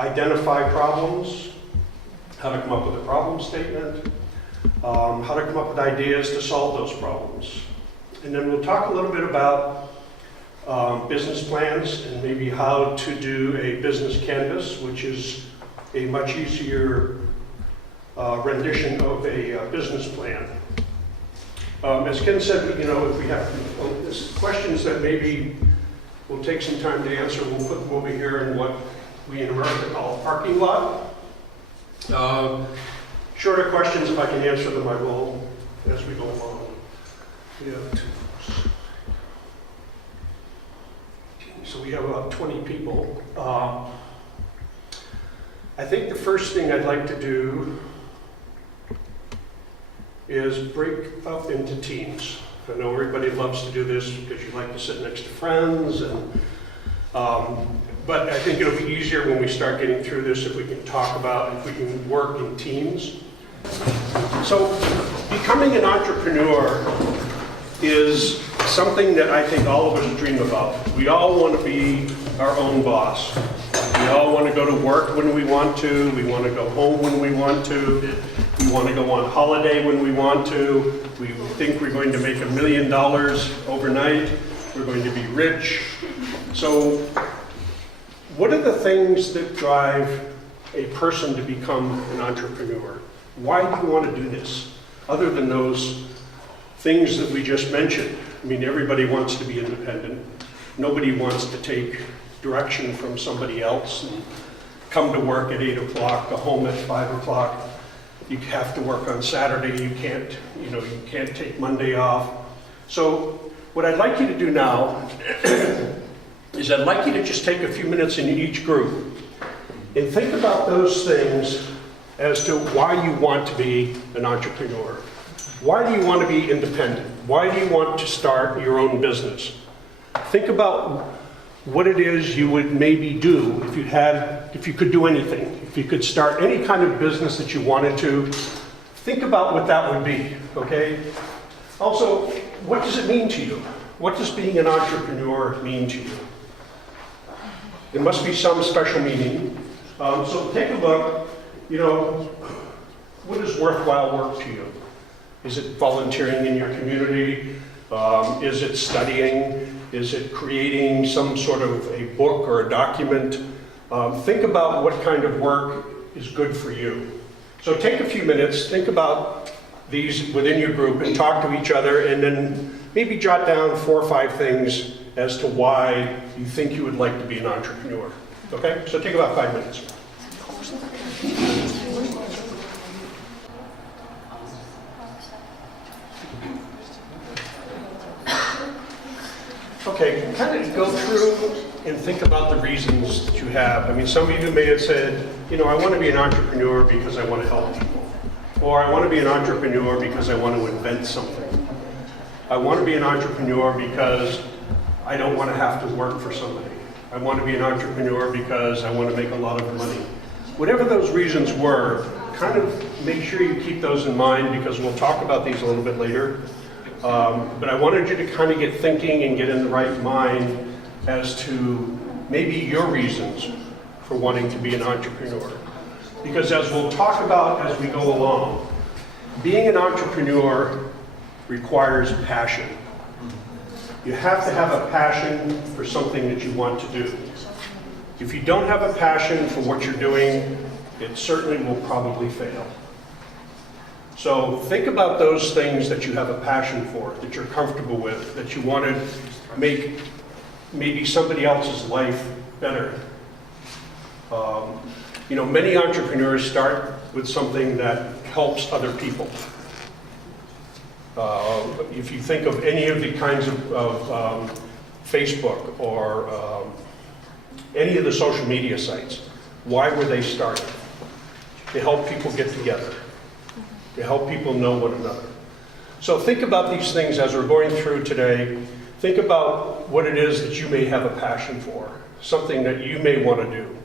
identify problems, how to come up with a problem statement, how to come up with ideas to solve those problems. And then we'll talk a little bit about business plans and maybe how to do a business canvas, which is a much easier rendition of a business plan. As Ken said, you know, if we have questions that maybe will take some time to answer, we'll put them over here in what we in America call a parking lot. Shorter questions, if I can answer them, I will as we go along. We have two. So we have about 20 people. I think the first thing I'd like to do is break up into teams. I know everybody loves to do this because you like to sit next to friends, and but I think it'll be easier when we start getting through this if we can talk about, if we can work in teams. So becoming an entrepreneur is something that I think all of us dream about. We all want to be our own boss. We all want to go to work when we want to. We want to go home when we want to. We want to go on holiday when we want to. We think we're going to make $1 million overnight. We're going to be rich. So what are the things that drive a person to become an entrepreneur? Why do you want to do this? Other than those things that we just mentioned. I mean, everybody wants to be independent. Nobody wants to take direction from somebody else and come to work at 8 o'clock, go home at 5 o'clock. You have to work on Saturday. You can't take Monday off. So what I'd like you to do now is I'd like you to just take a few minutes in each group and think about those things as to why you want to be an entrepreneur. Why do you want to be independent? Why do you want to start your own business? Think about what it is you would maybe do if you could do anything. If you could start any kind of business that you wanted to, think about what that would be, okay? Also, what does it mean to you? What does being an entrepreneur mean to you? There must be some special meaning. So take a look, you know, what is worthwhile work to you? Is it volunteering in your community? Is it studying? Is it creating some sort of a book or a document? Think about what kind of work is good for you. So take a few minutes, think about these within your group and talk to each other, and then maybe jot down 4 or 5 things as to why you think you would like to be an entrepreneur. Okay, so take about 5 minutes. Okay, kind of go through and think about the reasons that you have. I mean, some of you may have said, you know, I want to be an entrepreneur because I want to help people. Or I want to be an entrepreneur because I want to invent something. I want to be an entrepreneur because I don't want to have to work for somebody. I want to be an entrepreneur because I want to make a lot of money. Whatever those reasons were, kind of make sure you keep those in mind, because we'll talk about these a little bit later. But I wanted you to kind of get thinking and get in the right mind as to maybe your reasons for wanting to be an entrepreneur. Because as we'll talk about as we go along, being an entrepreneur requires passion. You have to have a passion for something that you want to do. If you don't have a passion for what you're doing, it certainly will probably fail. So think about those things that you have a passion for, that you're comfortable with, that you want to make maybe somebody else's life better. You know, many entrepreneurs start with something that helps other people. If you think of any of the kinds of Facebook or any of the social media sites, why were they started? To help people get together, to help people know one another. So think about these things as we're going through today. Think about what it is that you may have a passion for, something that you may want to do.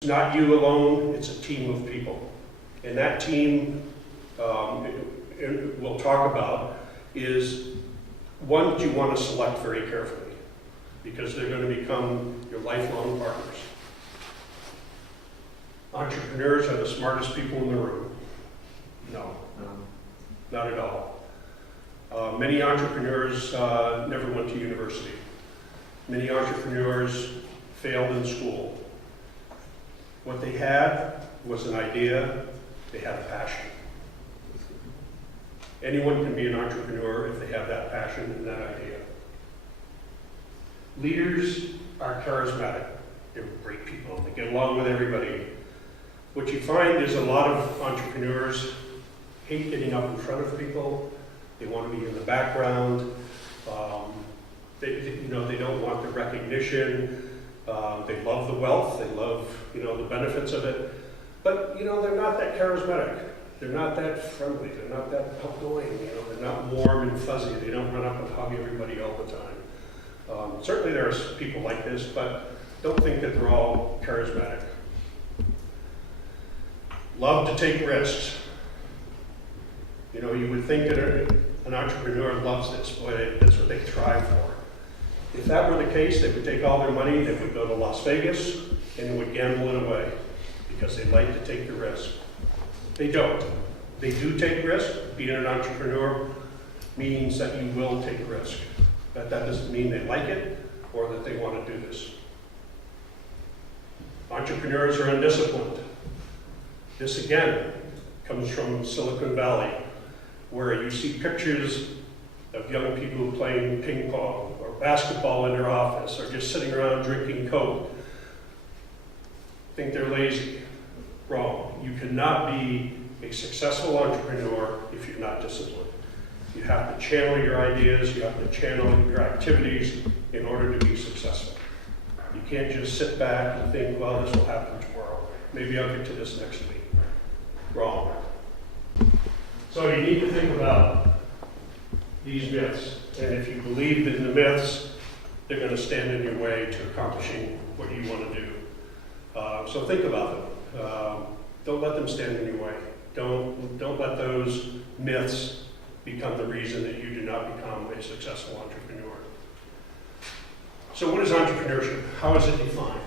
It's not you alone, it's a team of people. And that team, we'll talk about, is one that you want to select very carefully, because they're going to become your lifelong partners. Entrepreneurs are the smartest people in the room. No, not at all. Many entrepreneurs never went to university. Many entrepreneurs failed in school. What they had was an idea, they had a passion. Anyone can be an entrepreneur if they have that passion and that idea. Leaders are charismatic. They're great people. They get along with everybody. What you find is a lot of entrepreneurs hate getting up in front of people. They want to be in the background. They don't want the recognition. They love the wealth. They love, the benefits of it. But, they're not that charismatic. They're not that friendly. They're not that outgoing. They're not warm and fuzzy. They don't run up and hug everybody all the time. Certainly there are people like this, but don't think that they're all charismatic. Love to take risks. You would think that an entrepreneur loves this. Boy, that's what they thrive for. If that were the case, they would take all their money, they would go to Las Vegas, and they would gamble it away, because they like to take the risk. They don't. They do take risk. Being an entrepreneur means that you will take risk. But that doesn't mean they like it or that they want to do this. Entrepreneurs are undisciplined. This, again, comes from Silicon Valley, where you see pictures of young people playing ping pong or basketball in their office or just sitting around drinking Coke. Think they're lazy. Wrong. You cannot be a successful entrepreneur if you're not disciplined. You have to channel your ideas, you have to channel your activities in order to be successful. You can't just sit back and think, well, this will happen tomorrow. Maybe I'll get to this next week. Wrong. So you need to think about these myths. And if you believe in the myths, they're going to stand in your way to accomplishing what you want to do. So think about them. Don't let them stand in your way. Don't let those myths become the reason that you do not become a successful entrepreneur. So what is entrepreneurship? How is it defined?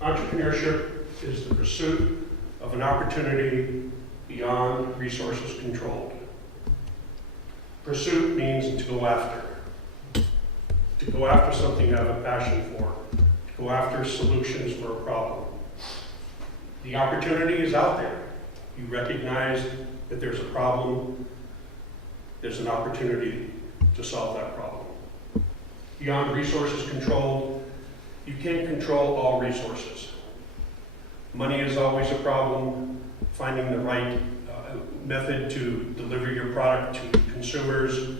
Entrepreneurship is the pursuit of an opportunity beyond resources controlled. Pursuit means to go after. To go after something you have a passion for. To go after solutions for a problem. The opportunity is out there. You recognize that there's a problem, there's an opportunity to solve that problem. Beyond resources controlled, you can't control all resources. Money is always a problem. Finding the right method to deliver your product to consumers.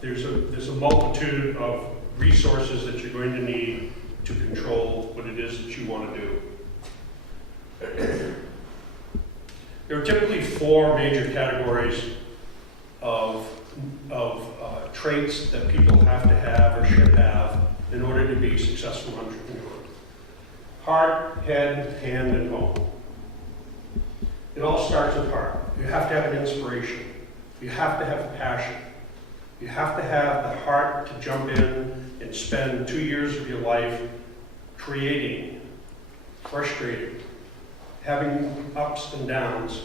There's a multitude of resources that you're going to need to control what it is that you want to do. There are typically four major categories of traits that people have to have or should have in order to be a successful entrepreneur. Heart, head, hand, and home. It all starts with heart. You have to have an inspiration. You have to have a passion. You have to have the heart to jump in and spend 2 years of your life creating, frustrating, having ups and downs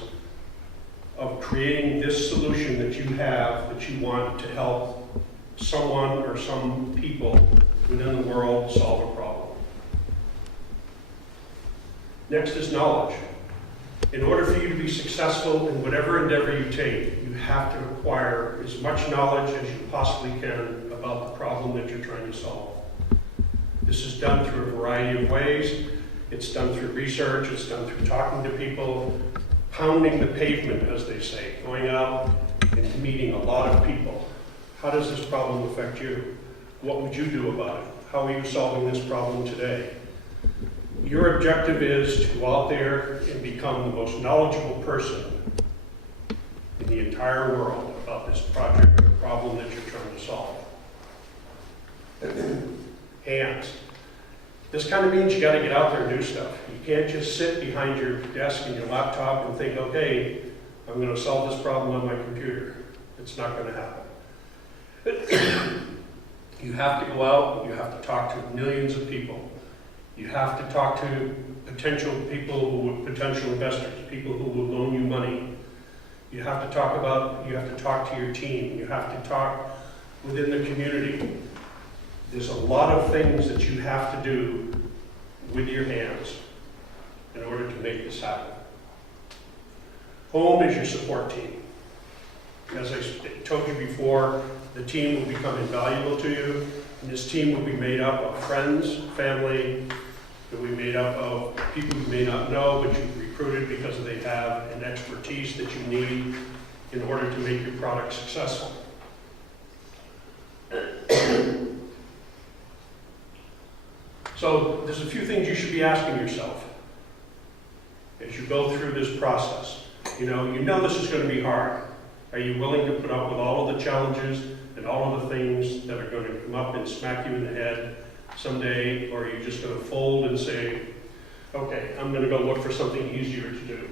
of creating this solution that you have that you want to help someone or some people within the world solve a problem. Next is knowledge. In order for you to be successful in whatever endeavor you take, you have to acquire as much knowledge as you possibly can about the problem that you're trying to solve. This is done through a variety of ways. It's done through research, it's done through talking to people, pounding the pavement, as they say, going out and meeting a lot of people. How does this problem affect you? What would you do about it? How are you solving this problem today? Your objective is to go out there and become the most knowledgeable person in the entire world about this project or problem that you're trying to solve. Hands. This kind of means you got to get out there and do stuff. You can't just sit behind your desk and your laptop and think, okay, I'm going to solve this problem on my computer. It's not going to happen. You have to go out, you have to talk to millions of people. You have to talk to potential people, potential investors, people who will loan you money. You have to talk to your team. You have to talk within the community. There's a lot of things that you have to do with your hands in order to make this happen. Home is your support team. As I told you before, the team will become invaluable to you, and this team will be made up of friends, family. It will be made up of people you may not know, but you've recruited because they have an expertise that you need in order to make your product successful. So there's a few things you should be asking yourself as you go through this process. You know this is going to be hard. Are you willing to put up with all of the challenges and all of the things that are going to come up and smack you in the head someday, or are you just going to fold and say, okay, I'm going to go look for something easier to do?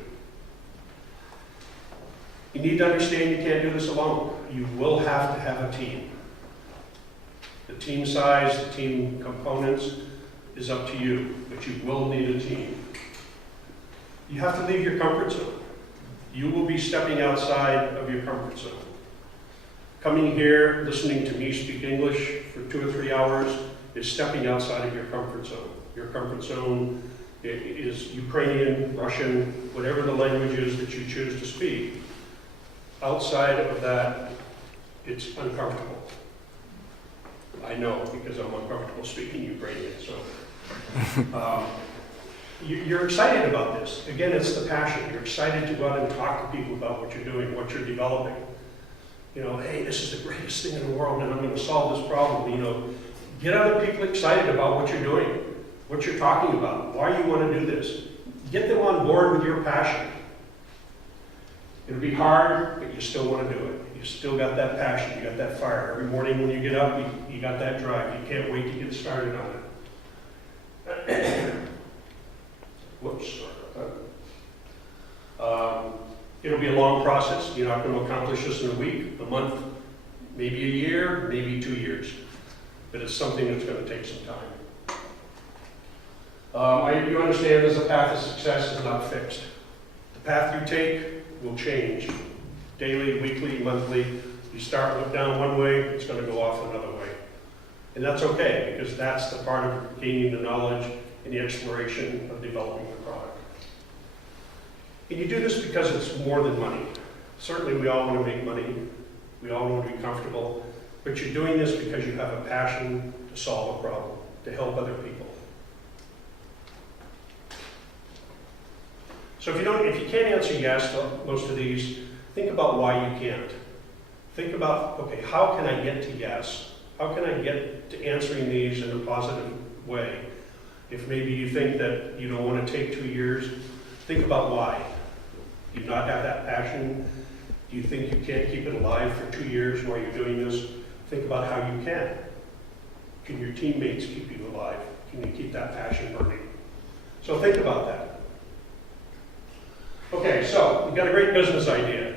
You need to understand you can't do this alone. You will have to have a team. The team size, the team components is up to you, but you will need a team. You have to leave your comfort zone. You will be stepping outside of your comfort zone. Coming here, listening to me speak English for 2 or 3 hours is stepping outside of your comfort zone. Your comfort zone is Ukrainian, Russian, whatever the language is that you choose to speak. Outside of that, it's uncomfortable. I know, because I'm uncomfortable speaking Ukrainian, so. You're excited about this. Again, it's the passion. You're excited to go out and talk to people about what you're doing, what you're developing. Hey, this is the greatest thing in the world, and I'm going to solve this problem. Get other people excited about what you're doing, what you're talking about, why you want to do this. Get them on board with your passion. It'll be hard, but you still want to do it. You still got that passion, you got that fire. Every morning when you get up, you got that drive. You can't wait to get started on it. Whoops, sorry about that. It'll be a long process. You're not going to accomplish this in a week, a month, maybe a year, maybe 2 years. But it's something that's going to take some time. You understand there's a path to success is not fixed. The path you take will change. Daily, weekly, monthly. You start down one way, it's going to go off another way. And that's okay, because that's the part of gaining the knowledge and the exploration of developing the product. And you do this because it's more than money. Certainly we all want to make money. We all want to be comfortable. But you're doing this because you have a passion to solve a problem, to help other people. So if you can't answer yes to most of these, think about why you can't. Think about, okay, how can I get to yes? How can I get to answering these in a positive way? If maybe you think that you don't want to take 2 years, think about why. Do you not have that passion? Do you think you can't keep it alive for 2 years while you're doing this? Think about how you can. Can your teammates keep you alive? Can you keep that passion burning? So think about that. Okay, so you've got a great business idea.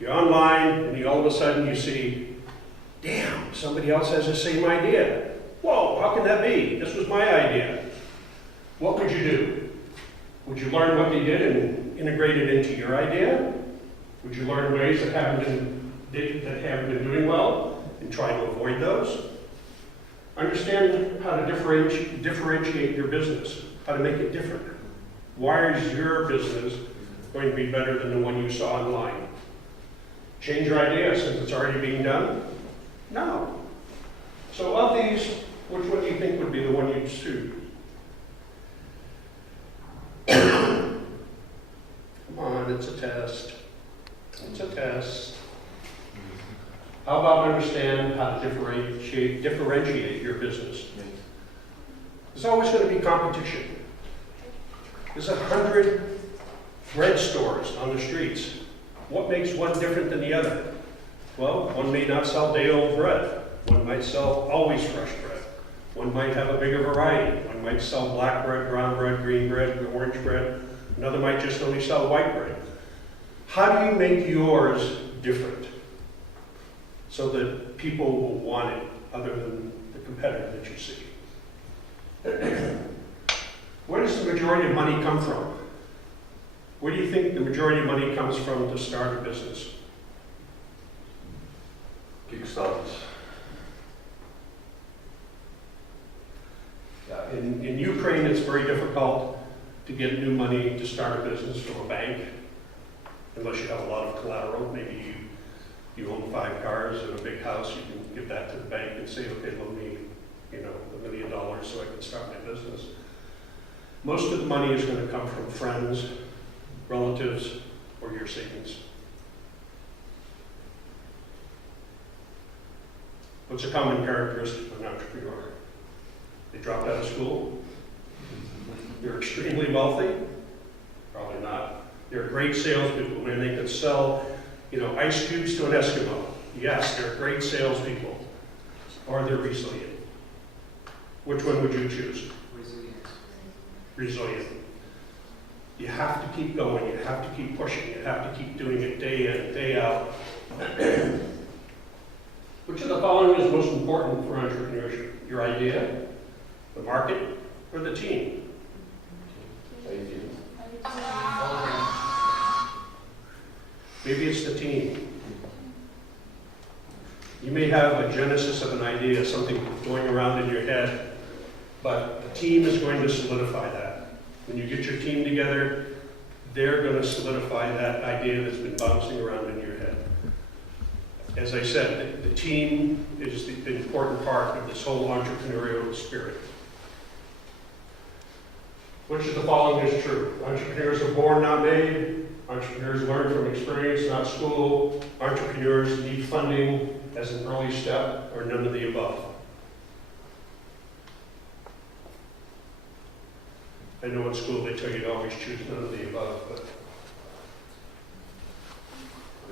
You're online, and all of a sudden you see, damn, somebody else has the same idea. Whoa, how can that be? This was my idea. What would you do? Would you learn what they did and integrate it into your idea? Would you learn ways that haven't been doing well and try to avoid those? Understand how to differentiate your business, how to make it different. Why is your business going to be better than the one you saw online? Change your idea since it's already being done? No. So of these, which one do you think would be the one you'd choose? Come on, it's a test. It's a test. How about understand how to differentiate your business? There's always going to be competition. There's 100 bread stores on the streets. What makes one different than the other? Well, one may not sell day-old bread. One might sell always fresh bread. One might have a bigger variety. One might sell black bread, brown bread, green bread, orange bread. Another might just only sell white bread. How do you make yours different so that people will want it other than the competitor that you see? Where does the majority of money come from? Where do you think the majority of money comes from to start a business? Kickstarters. In Ukraine, it's very difficult to get new money to start a business from a bank, unless you have a lot of collateral. Maybe you own 5 cars and a big house. You can give that to the bank and say, okay, loan me, $1 million so I can start my business. Most of the money is going to come from friends, relatives, or your savings. What's a common characteristic of an entrepreneur? They dropped out of school. They're extremely wealthy. Probably not. They're great salespeople. Man, they could sell, ice cubes to an Eskimo. Yes, they're great salespeople. Or they're resilient. Which one would you choose? Resilient. You have to keep going. You have to keep pushing. You have to keep doing it day in, day out. Which of the following is most important for entrepreneurship? Your idea, the market, or the team? Maybe it's the team. You may have a genesis of an idea, something going around in your head, but the team is going to solidify that. When you get your team together, they're going to solidify that idea that's been bouncing around in your head. As I said, the team is the important part of this whole entrepreneurial spirit. Which of the following is true? Entrepreneurs are born, not made. Entrepreneurs learn from experience, not school. Entrepreneurs need funding as an early step, or none of the above. I know in school they tell you to always choose none of the above, but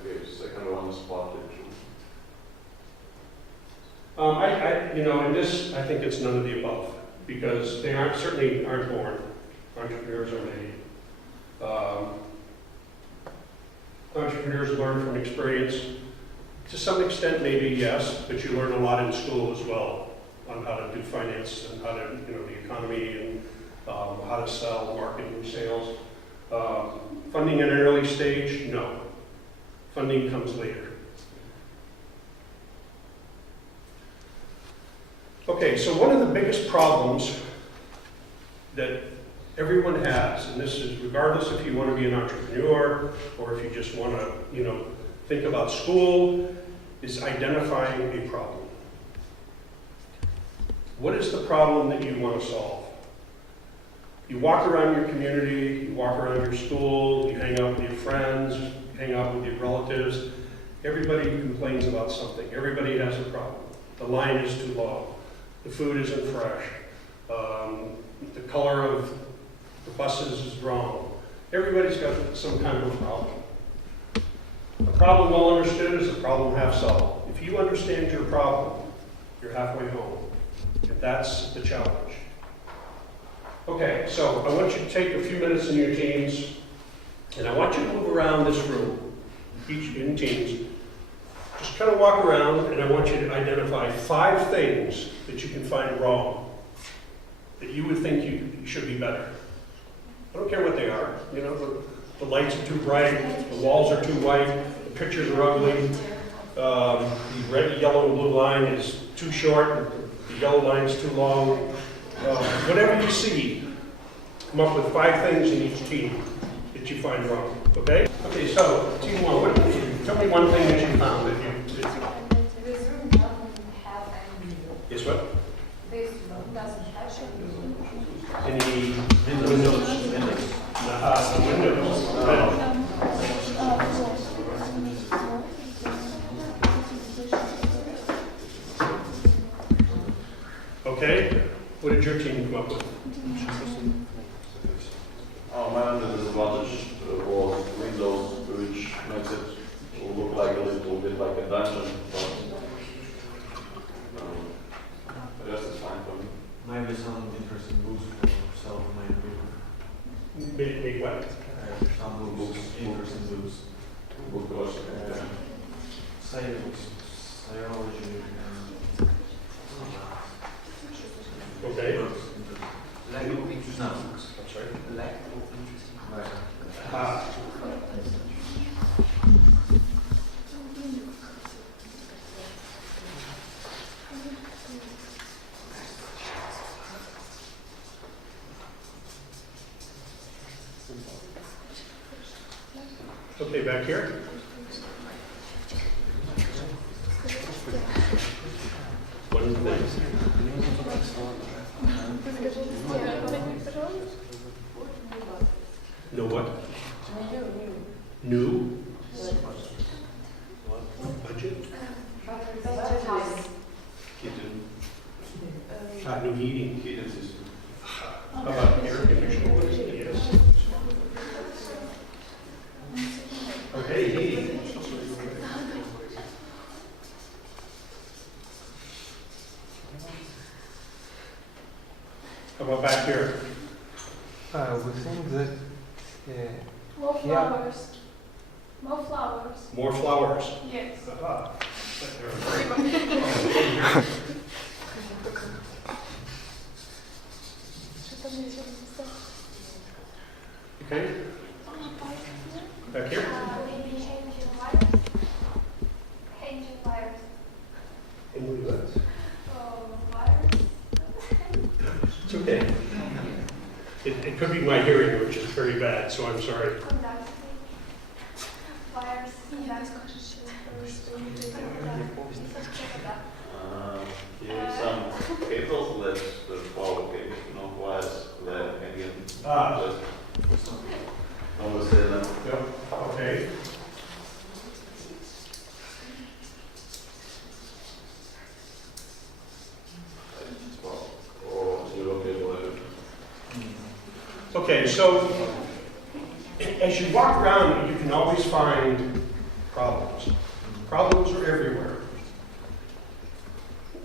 Okay, second one is partly true. in this, I think it's none of the above, because they certainly aren't born. Entrepreneurs are made. Entrepreneurs learn from experience. To some extent, maybe yes, but you learn a lot in school as well on how to do finance and how to, the economy and how to sell, marketing, sales. Funding at an early stage, no. Funding comes later. Okay, so one of the biggest problems that everyone has, and this is regardless if you want to be an entrepreneur or if you just want to, think about school, is identifying a problem. What is the problem that you want to solve? You walk around your community, you walk around your school, you hang out with your friends, you hang out with your relatives. Everybody complains about something. Everybody has a problem. The line is too long. The food isn't fresh. The color of the buses is wrong. Everybody's got some kind of a problem. A problem well understood is a problem half solved. If you understand your problem, you're halfway home. And that's the challenge. Okay, so I want you to take a few minutes in your teams, and I want you to move around this room, each in teams. Just kind of walk around, and I want you to identify 5 things that you can find wrong, that you would think you should be better. I don't care what they are. The lights are too bright, the walls are too white, the pictures are ugly, the red, yellow, and blue line is too short, the yellow line is too long. Whatever you see, come up with 5 things in each team that you find wrong. Okay? Okay, so team 1, tell me one thing that you found that you. This room doesn't have any window. Yes, what? This room doesn't have any window. Any windows? The windows. Right. Okay, what did your team come up with? My disadvantage was Windows, which makes it look like a little bit like a dungeon, but the rest is fine for me. Okay, back here. One thing. No what? New? Budget? New heating. Heating system. How about air conditioning? Yes. Okay, heating. How about back here? We think that More flowers. More flowers. More flowers. Yes. Aha. Okay, back here. Maybe changing wires. Changing wires. And what is that? Wires. It's okay. It could be my hearing, which is very bad, so I'm sorry. Conducting. Wires. Some cables that the power cables, wires that again. Ah. Understand. Yep, okay. Okay, so as you walk around, you can always find problems. Problems are everywhere.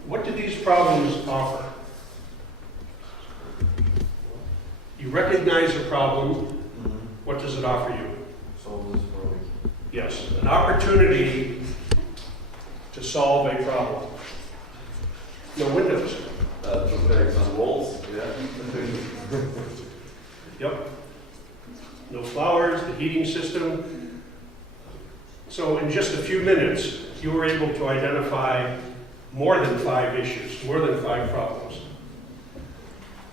What do these problems offer? You recognize a problem. What does it offer you? Solve this problem. Yes, an opportunity to solve a problem. No windows. To break some walls, yeah. Yep. No flowers, the heating system. So in just a few minutes, you were able to identify more than 5 issues, more than 5 problems.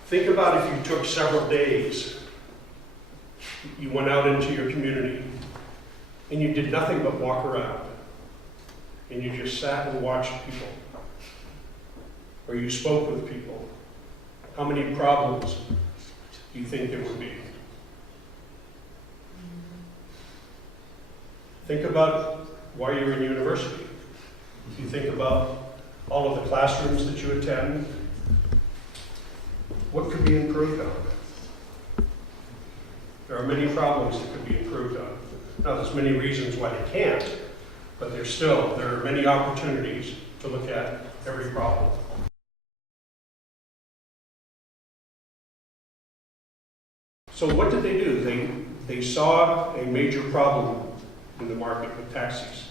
Think about if you took several days, you went out into your community, and you did nothing but walk around, and you just sat and watched people, or you spoke with people. How many problems do you think there would be? Think about why you're in university. If you think about all of the classrooms that you attend, what could be improved on? There are many problems that could be improved on. Now, there's many reasons why they can't, but there are many opportunities to look at every problem. So what did they do? They saw a major problem in the market with taxis,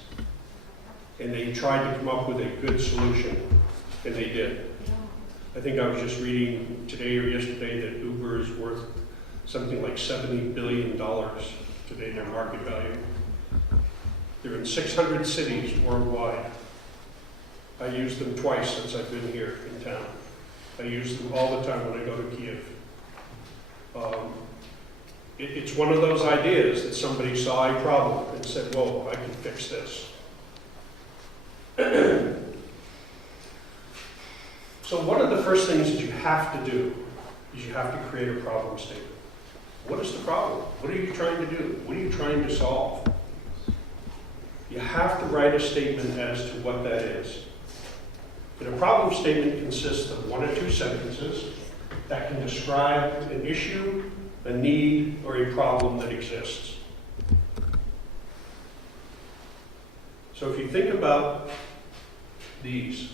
and they tried to come up with a good solution, and they did. I think I was just reading today or yesterday that Uber is worth something like $70 billion today, their market value. They're in 600 cities worldwide. I used them twice since I've been here in town. I use them all the time when I go to Kiev. It's one of those ideas that somebody saw a problem and said, whoa, I can fix this. So one of the first things that you have to do is you have to create a problem statement. What is the problem? What are you trying to do? What are you trying to solve? You have to write a statement as to what that is. And a problem statement consists of 1 or 2 sentences that can describe an issue, a need, or a problem that exists. So if you think about these,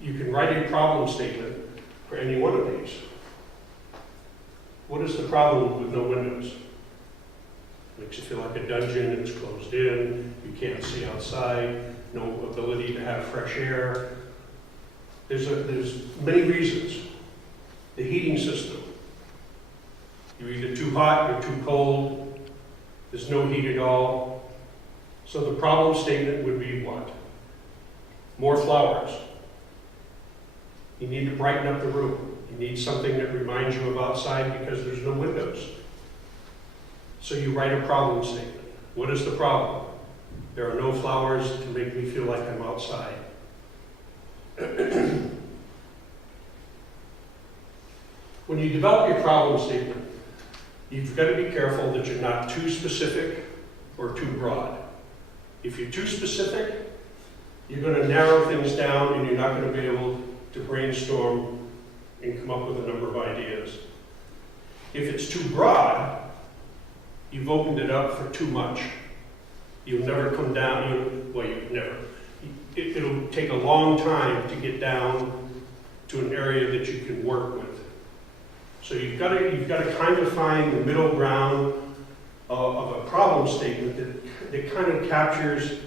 you can write a problem statement for any one of these. What is the problem with no windows? Makes you feel like a dungeon, it's closed in, you can't see outside, no ability to have fresh air. There's many reasons. The heating system. You're either too hot or too cold. There's no heat at all. So the problem statement would be what? More flowers. You need to brighten up the room. You need something that reminds you of outside because there's no windows. So you write a problem statement. What is the problem? There are no flowers to make me feel like I'm outside. When you develop your problem statement, you've got to be careful that you're not too specific or too broad. If you're too specific, you're going to narrow things down and you're not going to be able to brainstorm and come up with a number of ideas. If it's too broad, you've opened it up for too much. You'll never come down, it'll take a long time to get down to an area that you can work with. So you've got to kind of find the middle ground of a problem statement that kind of captures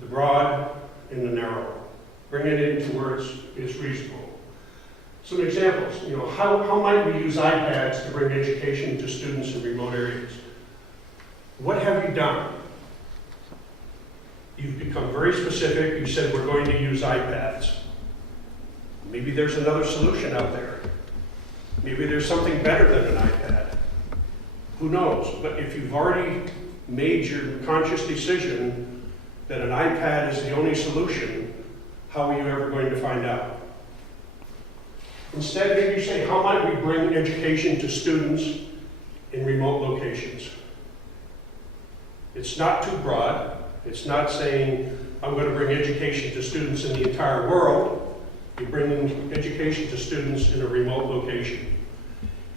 the broad and the narrow. Bring it into where it's reasonable. Some examples, how might we use iPads to bring education to students in remote areas? What have you done? You've become very specific. You said we're going to use iPads. Maybe there's another solution out there. Maybe there's something better than an iPad. Who knows? But if you've already made your conscious decision that an iPad is the only solution, how are you ever going to find out? Instead, maybe you say, how might we bring education to students in remote locations? It's not too broad. It's not saying, I'm going to bring education to students in the entire world. You bring education to students in a remote location.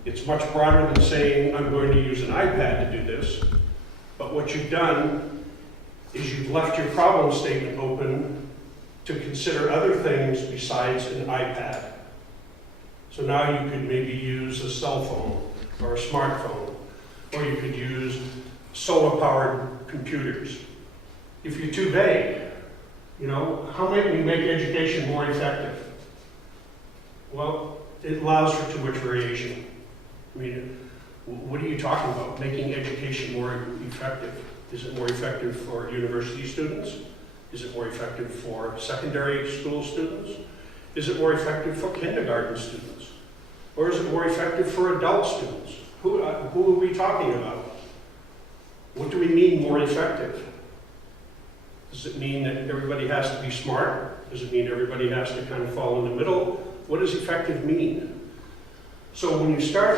It's much broader than saying, I'm going to use an iPad to do this. But what you've done is you've left your problem statement open to consider other things besides an iPad. So now you could maybe use a cell phone or a smartphone, or you could use solar-powered computers. If you're too vague, how might we make education more effective? Well, it allows for too much variation. I mean, what are you talking about? Making education more effective? Is it more effective for university students? Is it more effective for secondary school students? Is it more effective for kindergarten students? Or is it more effective for adult students? Who are we talking about? What do we mean more effective? Does it mean that everybody has to be smart? Does it mean everybody has to kind of fall in the middle? What does effective mean? So when you start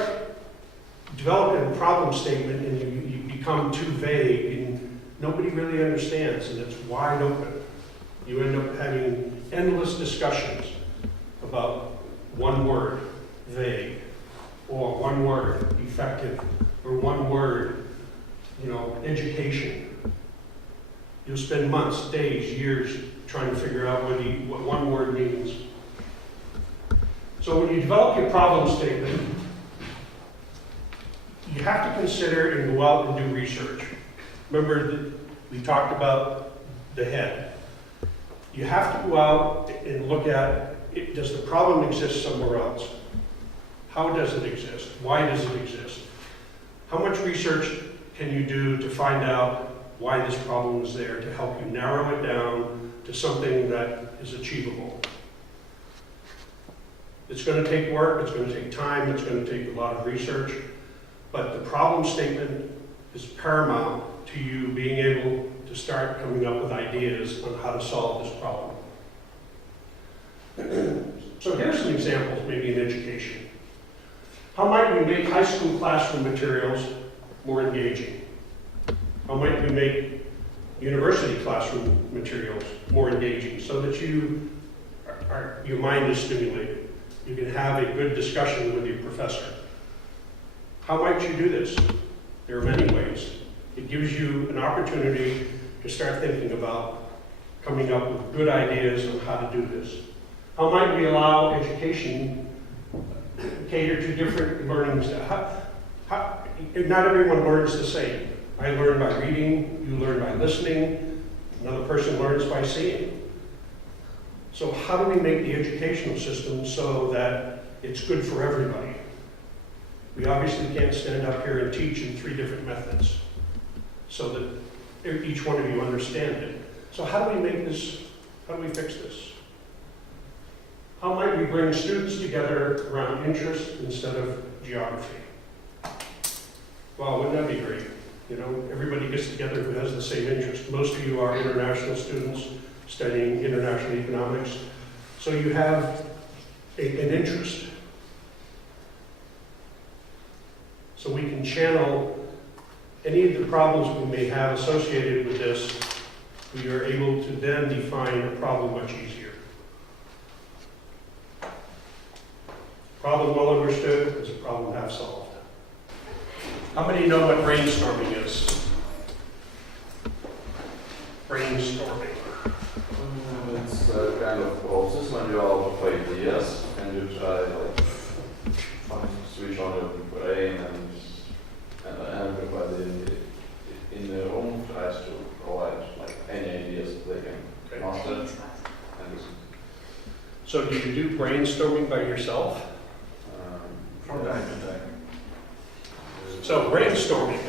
developing a problem statement and you become too vague and nobody really understands and it's wide open, you end up having endless discussions about one word, vague, or one word, effective, or one word, education. You'll spend months, days, years trying to figure out what one word means. So when you develop your problem statement, you have to consider and go out and do research. Remember that we talked about the head. You have to go out and look at, does the problem exist somewhere else? How does it exist? Why does it exist? How much research can you do to find out why this problem is there, to help you narrow it down to something that is achievable? It's going to take work, it's going to take time, it's going to take a lot of research, but the problem statement is paramount to you being able to start coming up with ideas on how to solve this problem. So here's some examples, maybe in education. How might we make high school classroom materials more engaging? How might we make university classroom materials more engaging so that your mind is stimulated? You can have a good discussion with your professor. How might you do this? There are many ways. It gives you an opportunity to start thinking about coming up with good ideas on how to do this. How might we allow education cater to different learning styles? Not everyone learns the same. I learn by reading, you learn by listening, another person learns by seeing. So how do we make the educational system so that it's good for everybody? We obviously can't stand up here and teach in 3 different methods so that each one of you understand it. So how do we make this, how do we fix this? How might we bring students together around interest instead of geography? Well, wouldn't that be great? You know, everybody gets together who has the same interest. Most of you are international students studying international economics, so you have an interest. So we can channel any of the problems we may have associated with this. We are able to then define a problem much easier. Problem well understood is a problem half solved. How many know what brainstorming is? Brainstorming. It's a kind of process when you are out of ideas and you try like switch on your brain and everybody in the room tries to provide like any ideas they can master. And So do you do brainstorming by yourself? from time to time. So brainstorming,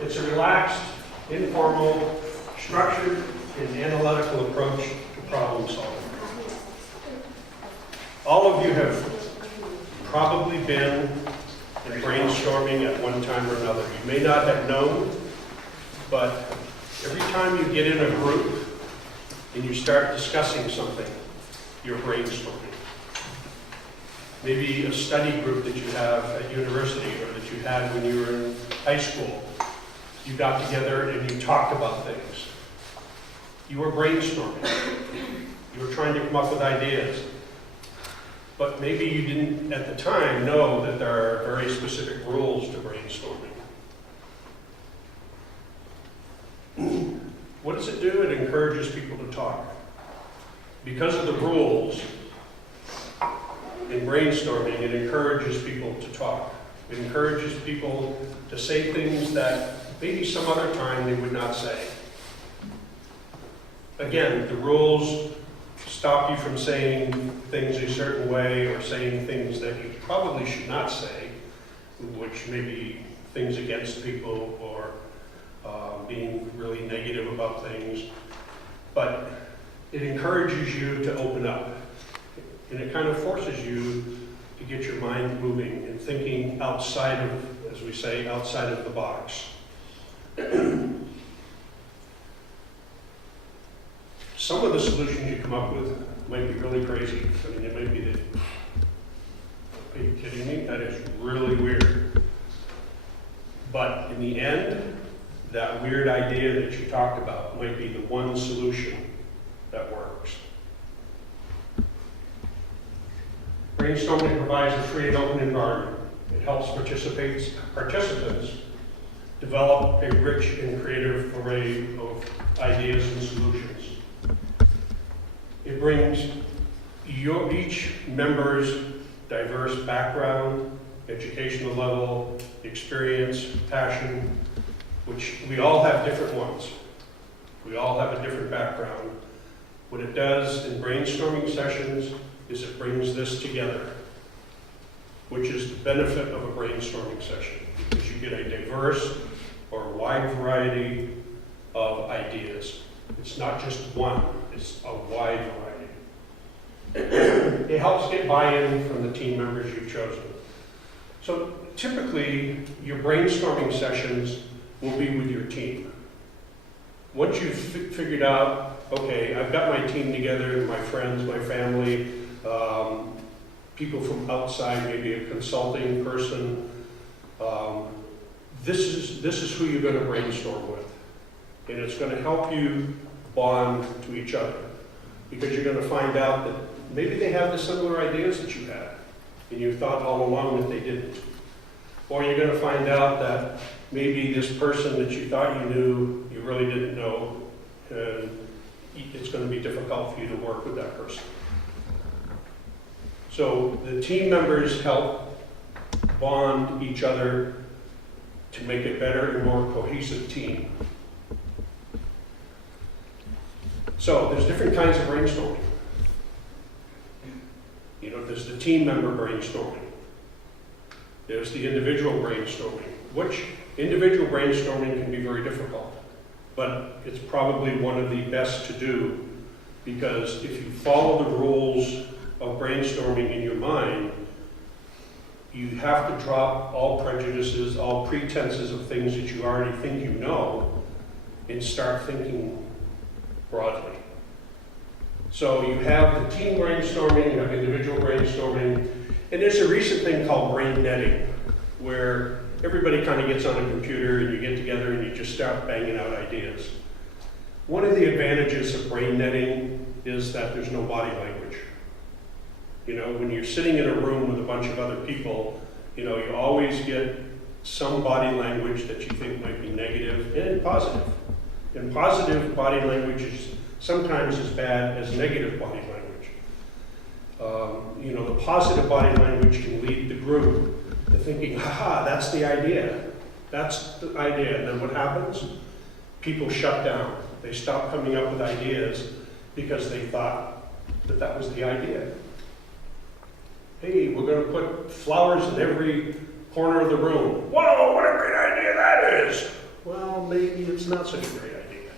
it's a relaxed, informal, structured, and analytical approach to problem solving. All of you have probably been in brainstorming at one time or another. You may not have known, but every time you get in a group and you start discussing something, you're brainstorming. Maybe a study group that you have at university or that you had when you were in high school. You got together and you talked about things. You were brainstorming. You were trying to come up with ideas. But maybe you didn't at the time know that there are very specific rules to brainstorming. What does it do? It encourages people to talk. Because of the rules in brainstorming, it encourages people to talk. It encourages people to say things that maybe some other time they would not say. Again, the rules stop you from saying things a certain way or saying things that you probably should not say, which may be things against people or being really negative about things. But it encourages you to open up. And it kind of forces you to get your mind moving and thinking outside of, as we say, outside of the box. Some of the solutions you come up with might be really crazy. I mean, it might be that, are you kidding me? That is really weird. But in the end, that weird idea that you talked about might be the one solution that works. Brainstorming provides a free and open environment. It helps participants develop a rich and creative array of ideas and solutions. It brings each member's diverse background, educational level, experience, passion, which we all have different ones. We all have a different background. What it does in brainstorming sessions is it brings this together, which is the benefit of a brainstorming session, because you get a diverse or wide variety of ideas. It's not just one, it's a wide variety. It helps get buy-in from the team members you've chosen. So typically, your brainstorming sessions will be with your team. Once you've figured out, okay, I've got my team together, my friends, my family, people from outside, maybe a consulting person, this is who you're going to brainstorm with. And it's going to help you bond to each other, because you're going to find out that maybe they have the similar ideas that you had, and you thought all along that they didn't. Or you're going to find out that maybe this person that you thought you knew, you really didn't know, and it's going to be difficult for you to work with that person. So the team members help bond each other to make a better and more cohesive team. So there's different kinds of brainstorming. You know, there's the team member brainstorming. There's the individual brainstorming, which individual brainstorming can be very difficult, but it's probably one of the best to do, because if you follow the rules of brainstorming in your mind, You have to drop all prejudices, all pretenses of things that you already think you know, and start thinking broadly. So you have the team brainstorming, you have individual brainstorming, and there's a recent thing called brain netting, where everybody kind of gets on a computer and you get together and you just start banging out ideas. One of the advantages of brain netting is that there's no body language. You know, when you're sitting in a room with a bunch of other people, you know, you always get some body language that you think might be negative and positive. And positive body language is sometimes as bad as negative body language. You know, the positive body language can lead the group to thinking, haha, that's the idea. That's the idea. And then what happens? People shut down. They stop coming up with ideas because they thought that that was the idea. Hey, we're going to put flowers in every corner of the room. Whoa, what a great idea that is. Well, maybe it's not such a great idea.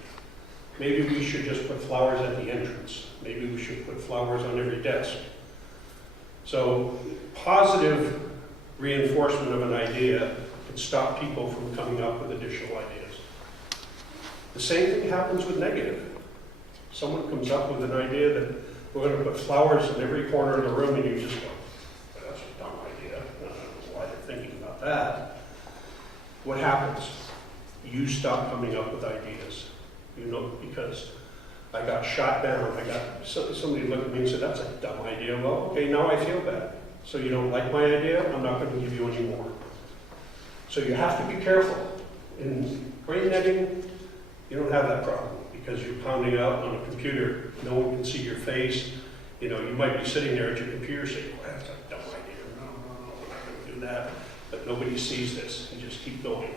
Maybe we should just put flowers at the entrance. Maybe we should put flowers on every desk. So positive reinforcement of an idea can stop people from coming up with additional ideas. The same thing happens with negative. Someone comes up with an idea that we're going to put flowers in every corner of the room, and you just go, that's a dumb idea. I don't know why they're thinking about that. What happens? You stop coming up with ideas. You know, because I got shot down. Somebody looked at me and said, that's a dumb idea. Well, okay, now I feel bad. So you don't like my idea? I'm not going to give you any more. So you have to be careful. In brain netting, you don't have that problem because you're pounding out on a computer. No one can see your face. You know, you might be sitting there at your computer saying, well, that's a dumb idea. No, we're not going to do that. But nobody sees this. You just keep going.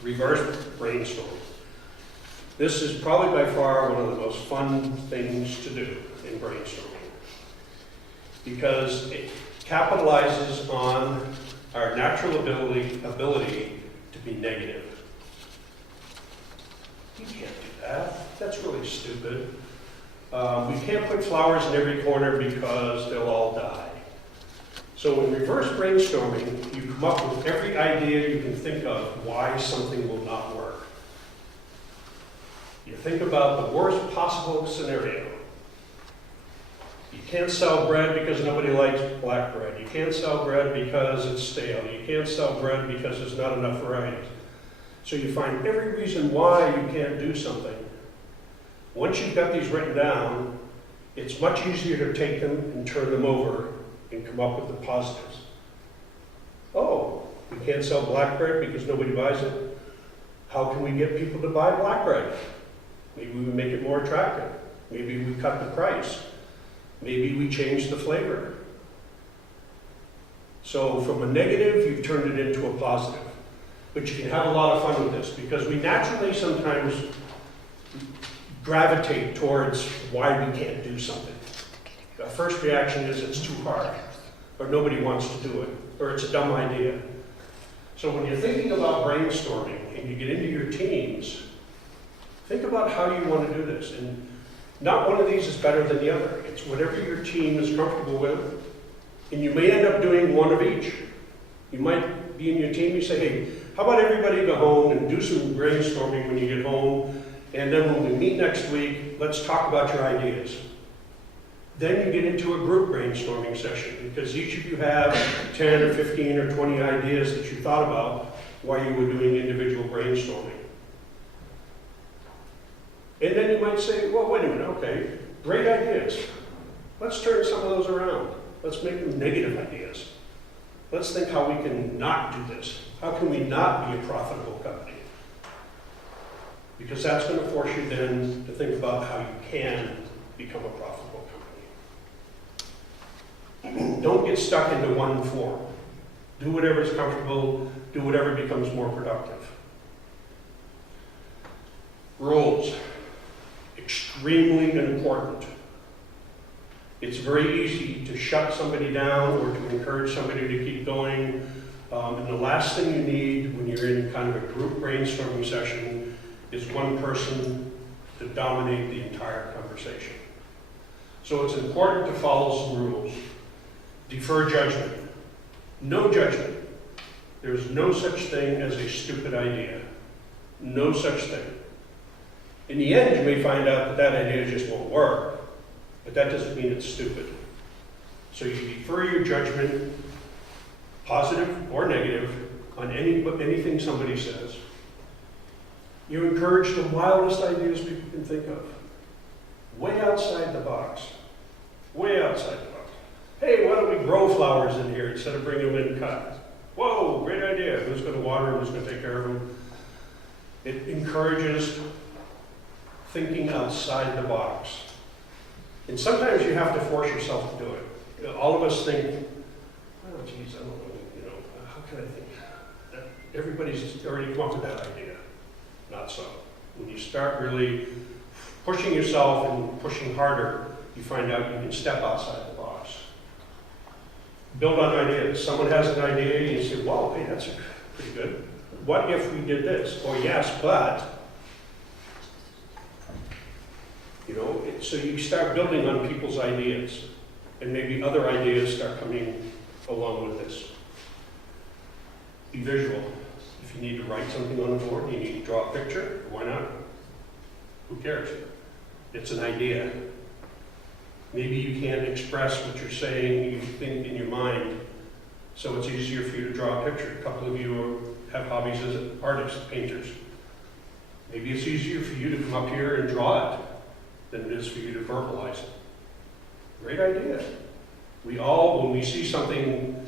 Reverse brainstorming. This is probably by far one of the most fun things to do in brainstorming because it capitalizes on our natural ability to be negative. You can't do that. That's really stupid. We can't put flowers in every corner because they'll all die. So in reverse brainstorming, you come up with every idea you can think of why something will not work. You think about the worst possible scenario. You can't sell bread because nobody likes black bread. You can't sell bread because it's stale. You can't sell bread because there's not enough varieties. So you find every reason why you can't do something. Once you've got these written down, it's much easier to take them and turn them over and come up with the positives. Oh, we can't sell black bread because nobody buys it. How can we get people to buy black bread? Maybe we make it more attractive. Maybe we cut the price. Maybe we change the flavor. So from a negative, you've turned it into a positive. But you can have a lot of fun with this because we naturally sometimes gravitate towards why we can't do something. The first reaction is it's too hard, or nobody wants to do it, or it's a dumb idea. So when you're thinking about brainstorming and you get into your teams, think about how you want to do this. And not one of these is better than the other. It's whatever your team is comfortable with. And you may end up doing one of each. You might be in your team, you say, hey, how about everybody go home and do some brainstorming when you get home, and then when we meet next week, let's talk about your ideas. Then you get into a group brainstorming session because each of you have 10 or 15 or 20 ideas that you thought about while you were doing individual brainstorming. And then you might say, well, wait a minute, okay, great ideas. Let's turn some of those around. Let's make them negative ideas. Let's think how we can not do this. How can we not be a profitable company? Because that's going to force you then to think about how you can become a profitable company. Don't get stuck into one form. Do whatever is comfortable. Do whatever becomes more productive. Rules. Extremely important. It's very easy to shut somebody down or to encourage somebody to keep going. And the last thing you need when you're in kind of a group brainstorming session is one person to dominate the entire conversation. So it's important to follow some rules. Defer judgment. No judgment. There's no such thing as a stupid idea. No such thing. In the end, you may find out that that idea just won't work, but that doesn't mean it's stupid. So you defer your judgment, positive or negative, on anything somebody says. You encourage the wildest ideas people can think of. Way outside the box. Way outside the box. Hey, why don't we grow flowers in here instead of bringing them in cut? Whoa, great idea. Who's going to water them? Who's going to take care of them? It encourages thinking outside the box. And sometimes you have to force yourself to do it. You know, all of us think, oh, geez, I don't know, how can I think? Everybody's already come up with that idea. Not so. When you start really pushing yourself and pushing harder, you find out you can step outside the box. Build on ideas. Someone has an idea, and you say, wow, hey, that's pretty good. What if we did this? Or yes, but. You know, so you start building on people's ideas, and maybe other ideas start coming along with this. Be visual. If you need to write something on the board, you need to draw a picture, why not? Who cares? It's an idea. Maybe you can't express what you're saying, you think in your mind, so it's easier for you to draw a picture. A couple of you have hobbies as artists, painters. Maybe it's easier for you to come up here and draw it than it is for you to verbalize it. Great idea. We all, when we see something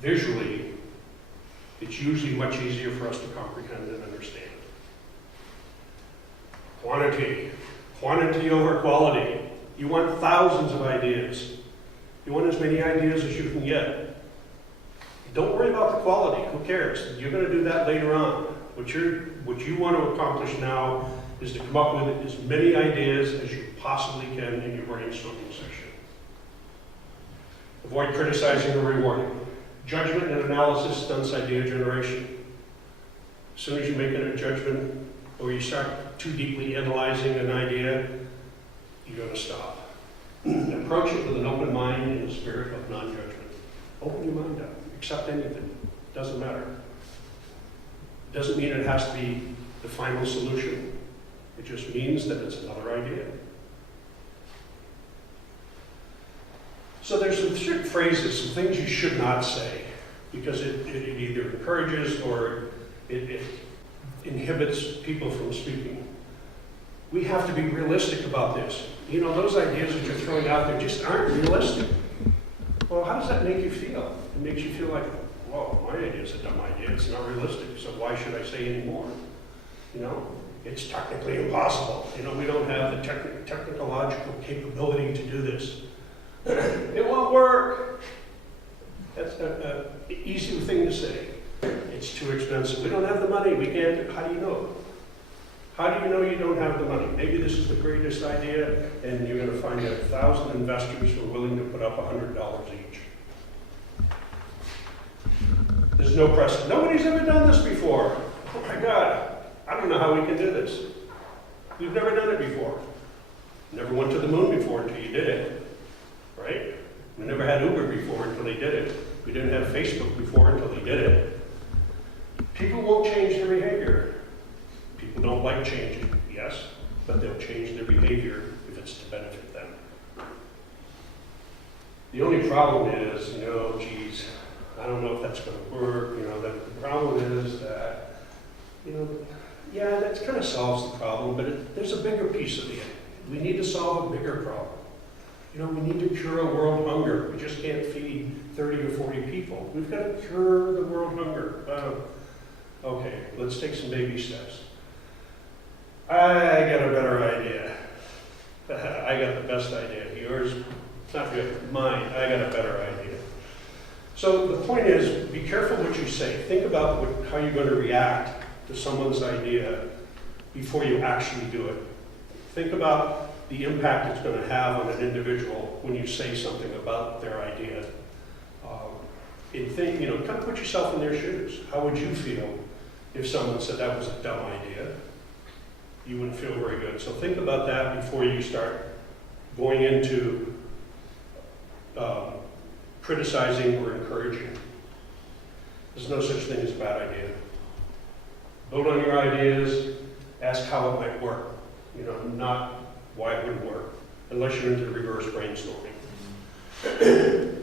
visually, it's usually much easier for us to comprehend and understand. Quantity. Quantity over quality. You want thousands of ideas. You want as many ideas as you can get. Don't worry about the quality. Who cares? You're going to do that later on. What you want to accomplish now is to come up with as many ideas as you possibly can in your brainstorming session. Avoid criticizing or rewarding. Judgment and analysis stunts idea generation. As soon as you make a judgment or you start too deeply analyzing an idea, you're going to stop. Approach it with an open mind and a spirit of non-judgment. Open your mind up. Accept anything. Doesn't matter. Doesn't mean it has to be the final solution. It just means that it's another idea. So there's some certain phrases, some things you should not say, because it either encourages or it inhibits people from speaking. We have to be realistic about this. You know, those ideas that you're throwing out there just aren't realistic. Well, how does that make you feel? It makes you feel like, whoa, my idea is a dumb idea. It's not realistic, so why should I say any more? You know, it's technically impossible. You know, we don't have the technological capability to do this. It won't work. That's an easy thing to say. It's too expensive. We don't have the money. We can't. How do you know? How do you know you don't have the money? Maybe this is the greatest idea, and you're going to find 1,000 investors who are willing to put up $100 each. There's no precedent. Nobody's ever done this before. Oh my God. I don't know how we can do this. We've never done it before. Never went to the moon before until you did it. Right? We never had Uber before until they did it. We didn't have Facebook before until they did it. People won't change their behavior. People don't like changing, yes, but they'll change their behavior if it's to benefit them. The only problem is, you know, geez, I don't know if that's going to work. You know, the problem is that, you know, yeah, that kind of solves the problem, but there's a bigger piece of it. We need to solve a bigger problem. You know, we need to cure a world hunger. We just can't feed 30 or 40 people. We've got to cure the world hunger. Okay, let's take some baby steps. I got a better idea. I got the best idea. Yours, not good. Mine, I got a better idea. So the point is, be careful what you say. Think about how you're going to react to someone's idea before you actually do it. Think about the impact it's going to have on an individual when you say something about their idea. And think, you know, kind of put yourself in their shoes. How would you feel if someone said that was a dumb idea? You wouldn't feel very good. So think about that before you start going into criticizing or encouraging. There's no such thing as a bad idea. Vote on your ideas, ask how it might work, you know, not why it wouldn't work, unless you're into reverse brainstorming.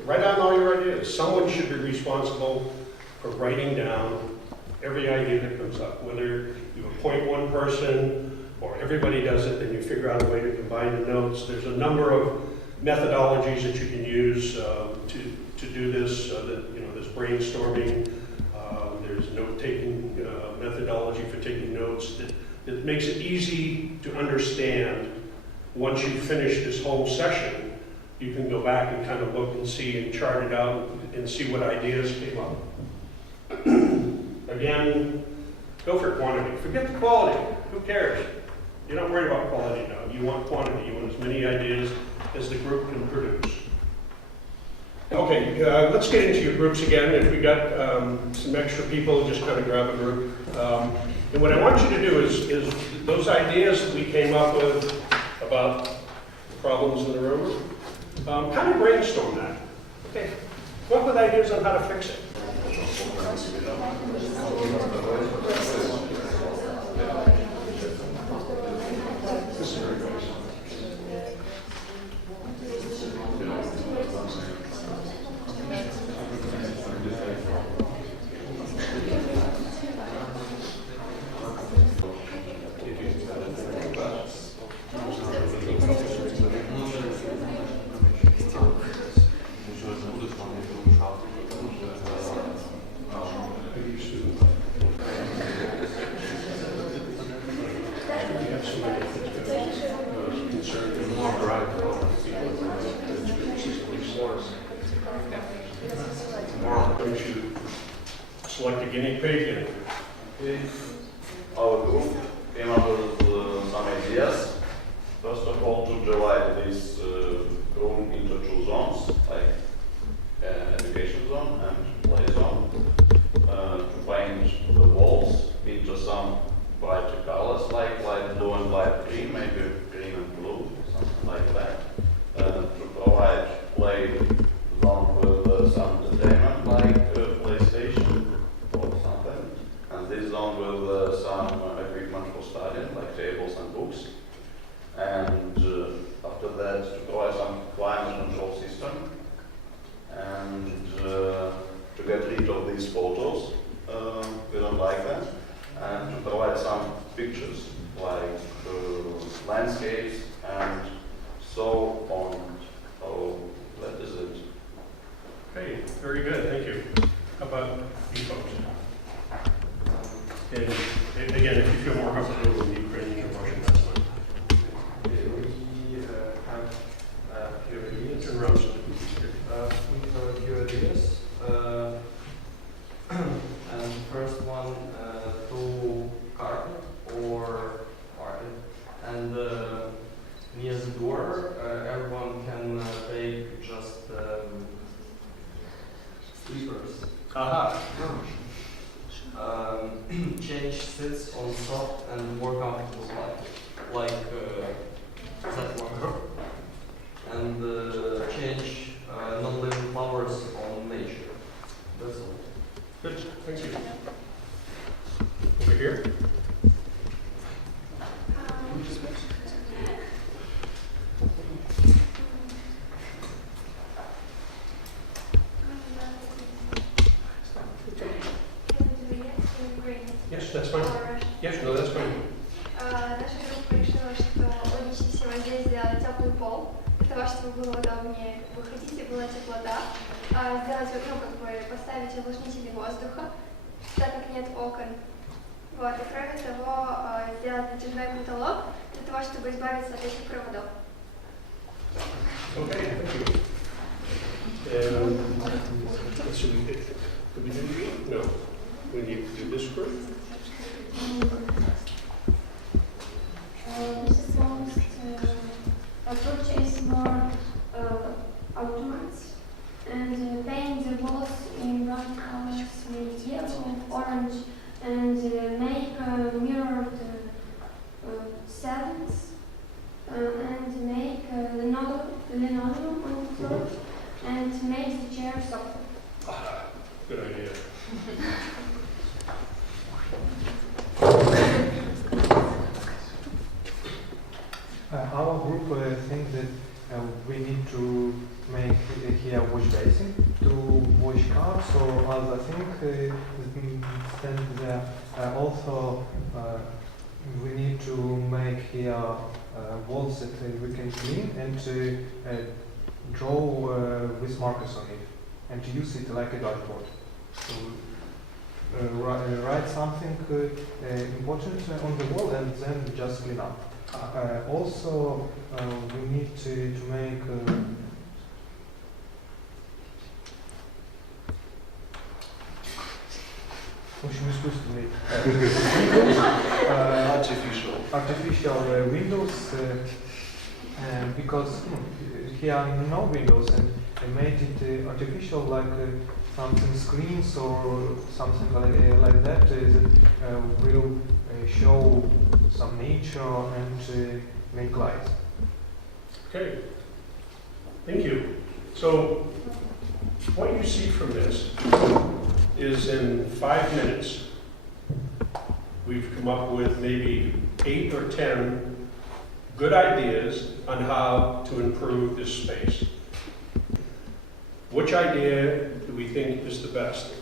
Write down all your ideas. Someone should be responsible for writing down every idea that comes up, whether you appoint one person or everybody does it, then you figure out a way to combine the notes. There's a number of methodologies that you can use to do this. There's brainstorming, there's note-taking methodology for taking notes that makes it easy to understand. Once you finish this whole session, you can go back and kind of look and see and chart it out and see what ideas came up. Again, go for quantity. Forget the quality. Who cares? You're not worried about quality now. You want quantity. You want as many ideas as the group can produce. Okay, let's get into your groups again. If we got some extra people, just kind of grab a group. And what I want you to do is those ideas that we came up with about problems in the room, kind of brainstorm that. Okay, come up with ideas on how to fix it. Select a guinea pig. Our group came up with some ideas. First of all, to divide this room into two zones, like education zone and play zone. To paint the walls into some brighter colors, like light blue and light green, maybe green and blue, something like that. To provide play zone with some entertainment, like PlayStation or something. And this zone with some equipment for studying, like tables and books. And after that, to provide some climate control system. And to get rid of these photos, we don't like them. And to provide some pictures, like landscapes and so on. So that is it. Okay, very good, thank you. How about you folks? And again, if you feel more comfortable with Ukrainian or Russian, that's fine. We have a few ideas. Turn around so that We have a few ideas. And first one, to carpet or carpet. And near the door, everyone can take just sleepers. Aha. Change seats on soft and more comfortable like that one. And change non-living flowers on nature. That's all. Good, thank you. Over here? Yes, that's fine. Yes, no, that's fine. Наша группа решила, что логичнее всего здесь сделать теплый пол, для того, чтобы было удобнее выходить и была теплота. Сделать, поставить увлажнители воздуха, так как нет окон. Вот. И кроме того, сделать натяжной потолок, для того, чтобы избавиться от этих проводов. Okay, thank you. Let's see, did we do it? No. We need to do this group. This is most purchase more outdoors and paint the walls in bright colors with yellow, orange, and make mirrored ceilings and make the note linoleum on the floor and make the chair softer. Good idea. Our group thinks that we need to make here wash basin to wash cars or other things stand there. Also, we need to make here walls that we can clean and draw with markers on it and to use it like a dartboard. So write something important on the wall and then just clean up. Also, we need to make очень искусственный artificial windows because here are no windows and I made it artificial like something screens or something like that that will show some nature and make light. Okay. Thank you. So what you see from this is in 5 minutes, we've come up with maybe 8 or 10 good ideas on how to improve this space. Which idea do we think is the best?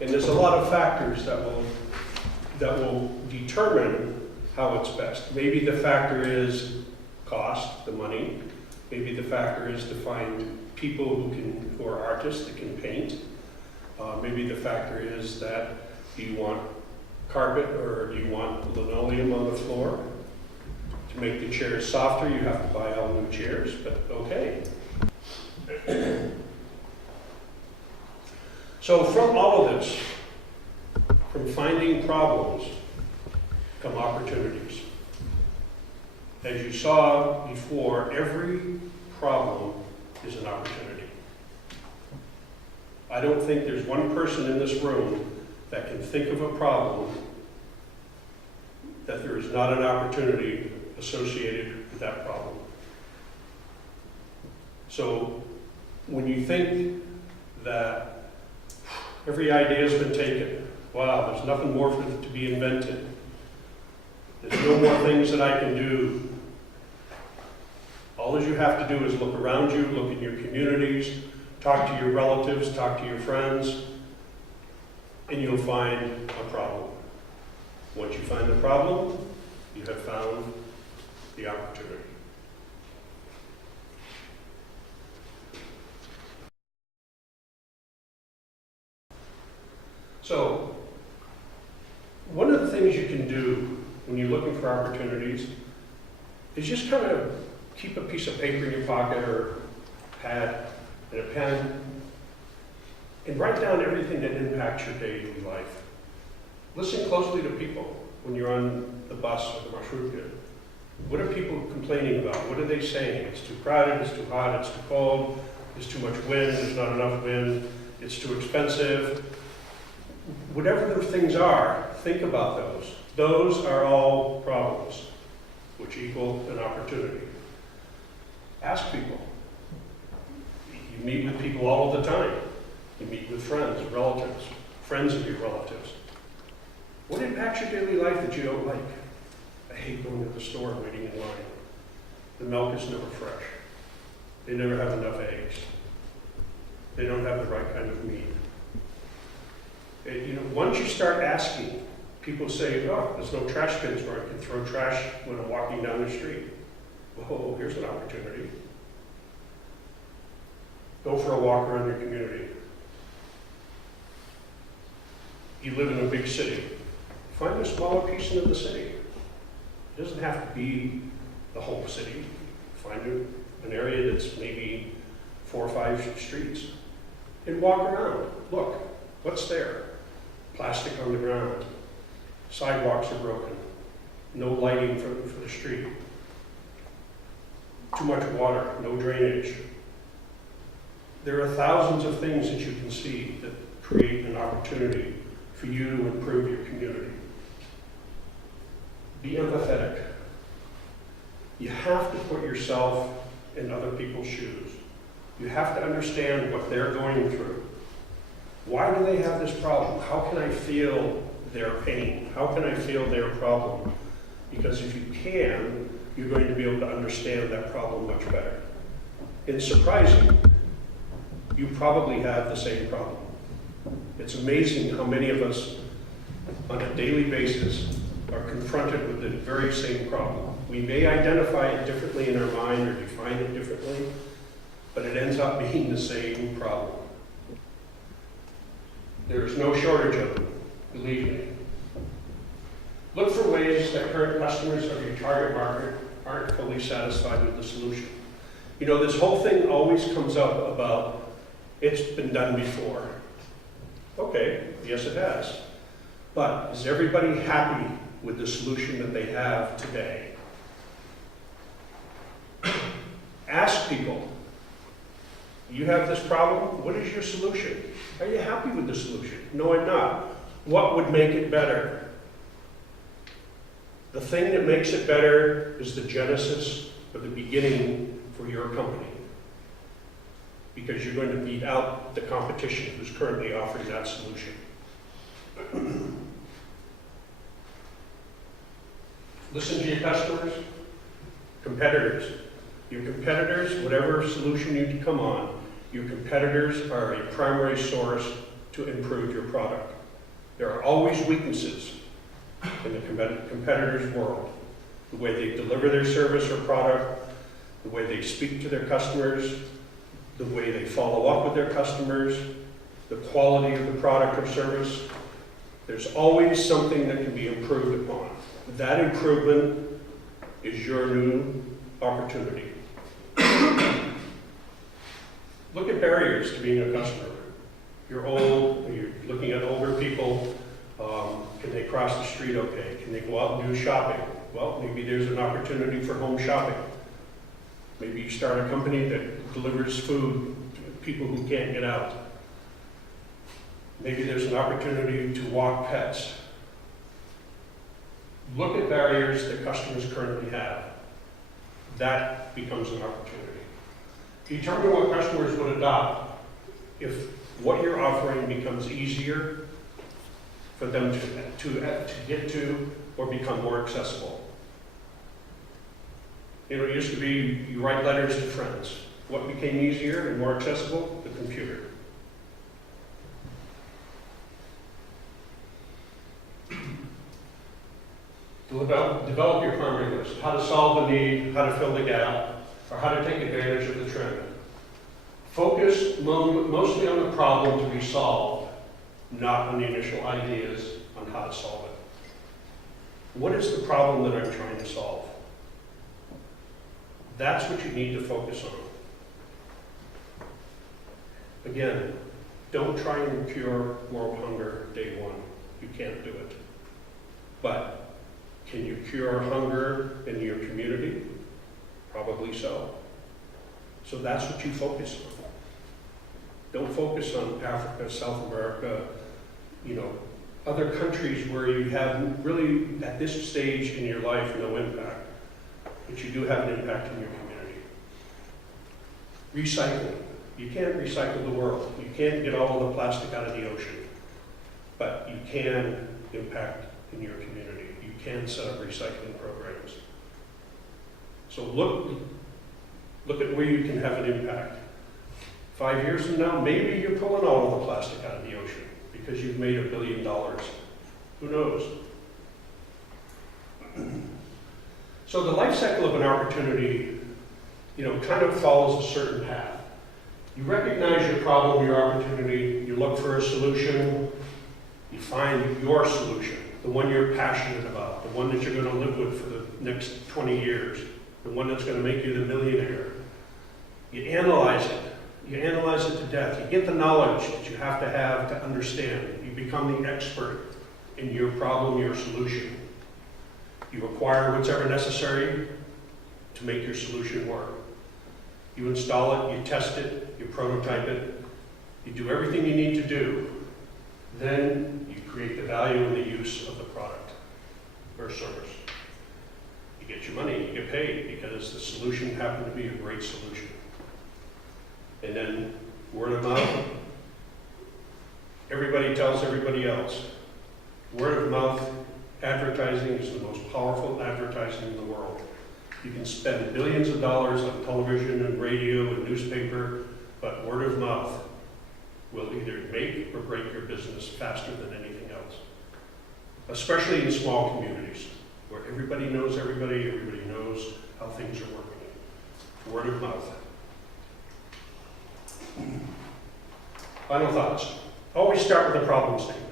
And there's a lot of factors that will determine how it's best. Maybe the factor is cost, the money. Maybe the factor is to find people who are artists that can paint. Maybe the factor is that do you want carpet or do you want linoleum on the floor? To make the chairs softer, you have to buy all new chairs, but okay. So from all of this, from finding problems, come opportunities. As you saw before, every problem is an opportunity. I don't think there's one person in this room that can think of a problem that there is not an opportunity associated with that problem. So when you think that every idea has been taken, wow, there's nothing more for it to be invented, there's no more things that I can do, all that you have to do is look around you, look in your communities, talk to your relatives, talk to your friends, and you'll find a problem. Once you find the problem, you have found the opportunity. So, one of the things you can do when you're looking for opportunities is just kind of keep a piece of paper in your pocket or pad and a pen and write down everything that impacts your daily life. Listen closely to people when you're on the bus or the marshrutka. What are people complaining about? What are they saying? It's too crowded, it's too hot, it's too cold, there's too much wind, there's not enough wind, it's too expensive. Whatever those things are, think about those. Those are all problems, which equal an opportunity. Ask people. You meet with people all the time. You meet with friends, relatives, friends of your relatives. What impacts your daily life that you don't like? I hate going to the store and waiting in line. The milk is never fresh. They never have enough eggs. They don't have the right kind of meat. Once you start asking, people say, oh, there's no trash cans where I can throw trash when I'm walking down the street. Oh, here's an opportunity. Go for a walk around your community. You live in a big city. Find a smaller piece of the city. It doesn't have to be the whole city. Find an area that's maybe 4 or 5 streets and walk around. Look, what's there? Plastic on the ground. Sidewalks are broken. No lighting for the street. Too much water, no drainage. There are thousands of things that you can see that create an opportunity for you to improve your community. Be empathetic. You have to put yourself in other people's shoes. You have to understand what they're going through. Why do they have this problem? How can I feel their pain? How can I feel their problem? Because if you can, you're going to be able to understand that problem much better. It's surprising, you probably have the same problem. It's amazing how many of us on a daily basis are confronted with the very same problem. We may identify it differently in our mind or define it differently, but it ends up being the same problem. There is no shortage of them, believe me. Look for ways that current customers of your target market aren't fully satisfied with the solution. You know, this whole thing always comes up about, it's been done before. Okay, yes it has. But is everybody happy with the solution that they have today? Ask people, you have this problem, what is your solution? Are you happy with the solution? No, I'm not. What would make it better? The thing that makes it better is the genesis or the beginning for your company. Because you're going to beat out the competition who's currently offering that solution. Listen to your customers, competitors. Your competitors, whatever solution you come on, your competitors are a primary source to improve your product. There are always weaknesses in the competitor's world. The way they deliver their service or product, the way they speak to their customers, the way they follow up with their customers, the quality of the product or service. There's always something that can be improved upon. That improvement is your new opportunity. Look at barriers to being a customer. You're old, you're looking at older people. Can they cross the street okay? Can they go out and do shopping? Well, maybe there's an opportunity for home shopping. Maybe you start a company that delivers food to people who can't get out. Maybe there's an opportunity to walk pets. Look at barriers that customers currently have. That becomes an opportunity. Determine what customers would adopt if what you're offering becomes easier for them to get to or become more accessible. You know, it used to be you write letters to friends. What became easier and more accessible? The computer. Develop your primary list. How to solve the need, how to fill the gap, or how to take advantage of the trend. Focus mostly on the problem to be solved, not on the initial ideas on how to solve it. What is the problem that I'm trying to solve? That's what you need to focus on. Again, don't try and cure world hunger day one. You can't do it. But can you cure hunger in your community? Probably so. So that's what you focus on. Don't focus on Africa, South America, you know, other countries where you have really, at this stage in your life, no impact. But you do have an impact in your community. Recycling. You can't recycle the world. You can't get all of the plastic out of the ocean. But you can impact in your community. You can set up recycling programs. So look at where you can have an impact. 5 years from now, maybe you're pulling all of the plastic out of the ocean because you've made $1 billion. Who knows? So the life cycle of an opportunity, you know, kind of follows a certain path. You recognize your problem, your opportunity, you look for a solution, you find your solution, the one you're passionate about, the one that you're going to live with for the next 20 years, the one that's going to make you the millionaire. You analyze it. You analyze it to death. You get the knowledge that you have to understand. You become the expert in your problem, your solution. You acquire whatever necessary to make your solution work. You install it, you test it, you prototype it, you do everything you need to do. Then you create the value and the use of the product or service. You get your money, you get paid. paid because the solution happened to be a great solution. And then word of mouth, everybody tells everybody else. Word of mouth advertising is the most powerful advertising in the world. You can spend billions of dollars on television and radio and newspaper, but word of mouth will either make or break your business faster than anything else. Especially in small communities, where everybody knows everybody, everybody knows how things are working. Word of mouth. Final thoughts. Always start with a problem statement.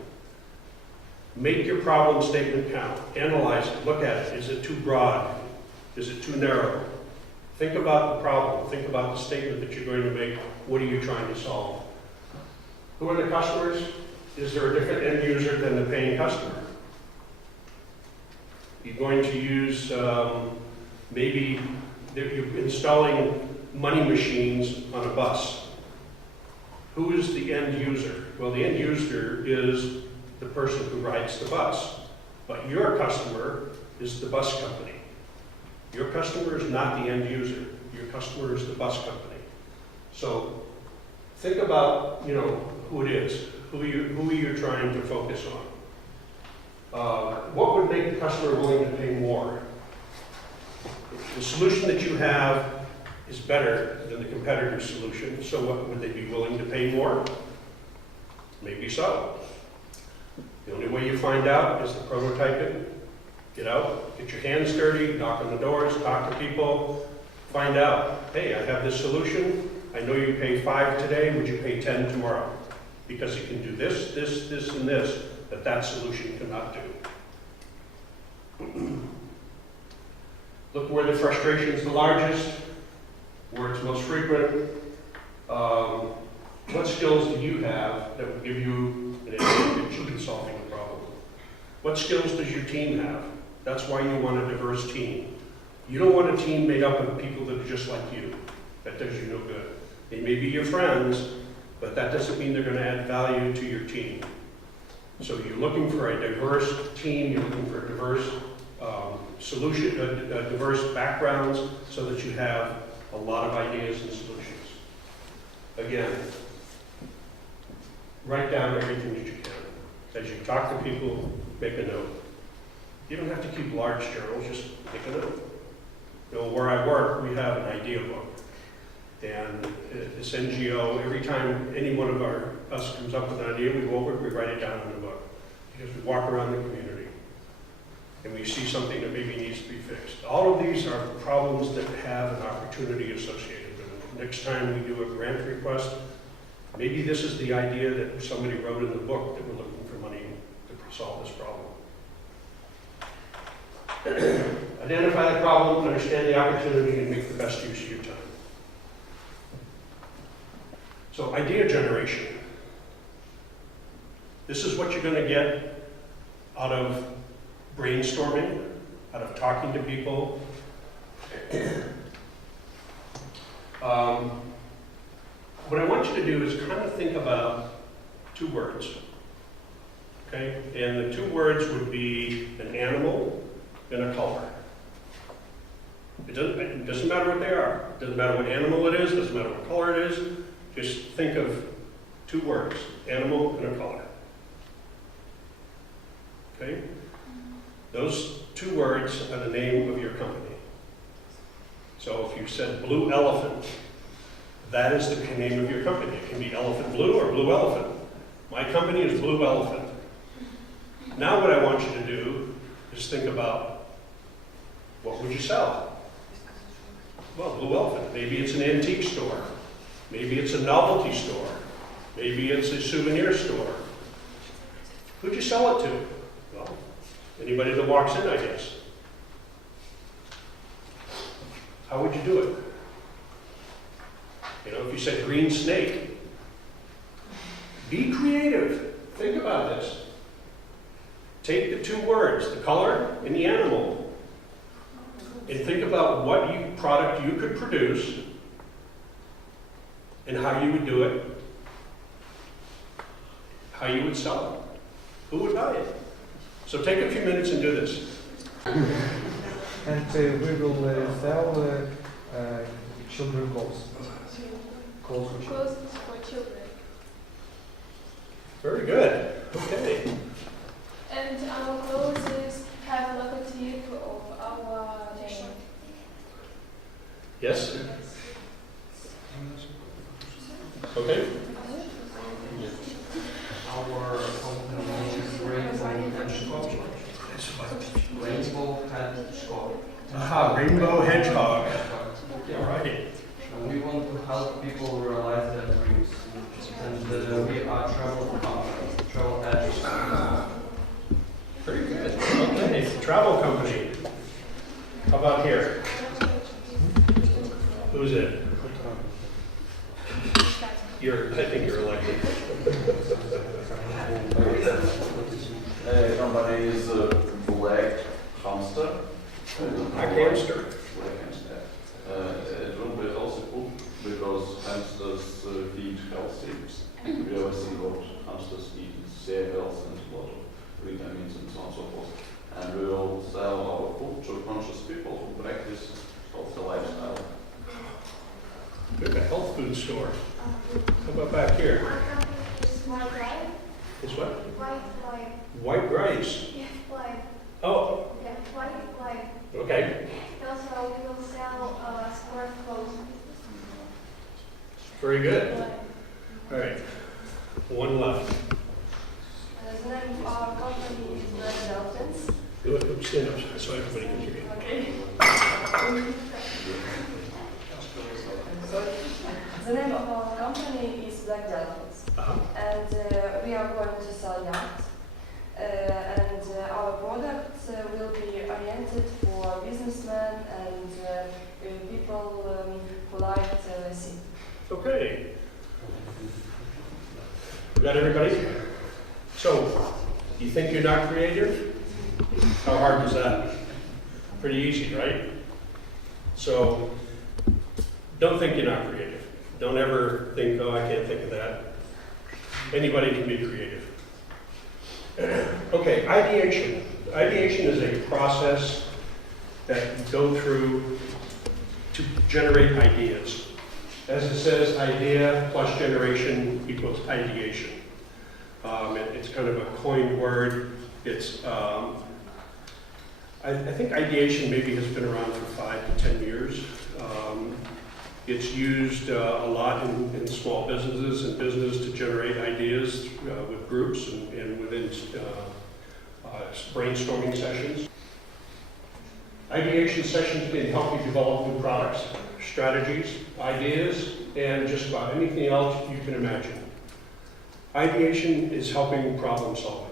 Make your problem statement count. Analyze it, look at it. Is it too broad? Is it too narrow? Think about the problem. Think about the statement that you're going to make. What are you trying to solve? Who are the customers? Is there a different end user than the paying customer? You're going to use, maybe you're installing money machines on a bus. Who is the end user? Well, the end user is the person who rides the bus. But your customer is the bus company. Your customer is not the end user. Your customer is the bus company. So think about, who it is. Who are you trying to focus on? What would make the customer willing to pay more? The solution that you have is better than the competitor's solution, so what, would they be willing to pay more? Maybe so. The only way you find out is to prototype it. Get out, get your hands dirty, knock on the doors, talk to people, find out, hey, I have this solution. I know you pay 5 today, would you pay 10 tomorrow? Because it can do this, this, this, and this, that solution cannot do. Look where the frustration is the largest, where it's most frequent. What skills do you have that will give you an advantage in solving the problem? What skills does your team have? That's why you want a diverse team. You don't want a team made up of people that are just like you. That does you no good. They may be your friends, but that doesn't mean they're going to add value to your team. So you're looking for a diverse team, you're looking for a diverse diverse backgrounds, so that you have a lot of ideas and solutions. Again, write down everything that you can. As you talk to people, make a note. You don't have to keep large journals, just make a note. Where I work, we have an idea book. And this NGO, every time any one of us comes up with an idea, we go over it, we write it down in the book. Because we walk around the community and we see something that maybe needs to be fixed. All of these are problems that have an opportunity associated with them. Next time we do a grant request, maybe this is the idea that somebody wrote in the book that we're looking for money to solve this problem. Identify the problem, understand the opportunity, and make the best use of your time. So idea generation. This is what you're going to get out of brainstorming, out of talking to people. What I want you to do is kind of think about 2 words. Okay? And the 2 words would be an animal and a color. It doesn't matter what they are. It doesn't matter what animal it is. It doesn't matter what color it is. Just think of 2 words, animal and a color. Okay? Those 2 words are the name of your company. So if you said blue elephant, that is the name of your company. It can be elephant blue or blue elephant. My company is Blue Elephant. Now what I want you to do is think about, what would you sell? Well, Blue Elephant. Maybe it's an antique store. Maybe it's a novelty store. Maybe it's a souvenir store. Who'd you sell it to? Well, anybody that walks in, I guess. How would you do it? If you said green snake, be creative. Think about this. Take the 2 words, the color and the animal, and think about what product you could produce and how you would do it, how you would sell it, who would buy it. So take a few minutes and do this. and we will sell children clothes. Clothes for children. Clothes for children. Very good. Okay. And our clothes have logotype of our name. Yes? Okay. Our company is Rainbow Hedgehog. Rainbow Hedgehog. Aha, Rainbow Hedgehog. Yeah. All right. And we want to help people realize their dreams. And we are travel agents. Very good. Okay, travel company. How about here? Who's it? I think you're elected. Company is Black Hamster. Black Hamster. Black Hamster. It will be also cool because hamsters feed healthy. We always see what hamsters eat. It's sehr healthy and a lot of vitamins and so on and so forth. And we will sell our food to conscious people who practice healthy lifestyle. Good, a health food store. How about back here? Our company is White Light. Is what? White Light. White rice. Yeah, Light. Oh, Yeah, White Light. okay. And also we will sell sport clothes. Very good. All right. One left. The name of our company is Black Dolphins. Stand up so everybody can hear you. Okay. The name of our company is Black Dolphins, Uh-huh. and we are going to sell yachts. And our products will be oriented for businessmen and people who like sea. Okay. We got everybody? So, you think you're not creative? How hard is that? Pretty easy, right? So, don't think you're not creative. Don't ever think, oh, I can't think of that. Anybody can be creative. Okay, ideation. Ideation is a process that you go through to generate ideas. As it says, idea plus generation equals ideation. It's kind of a coined word. It's, I think ideation maybe has been around for 5 to 10 years. It's used a lot in small businesses and business to generate ideas with groups and within brainstorming sessions. Ideation sessions can help you develop new products, strategies, ideas, and just about anything else you can imagine. Ideation is helping problem solving.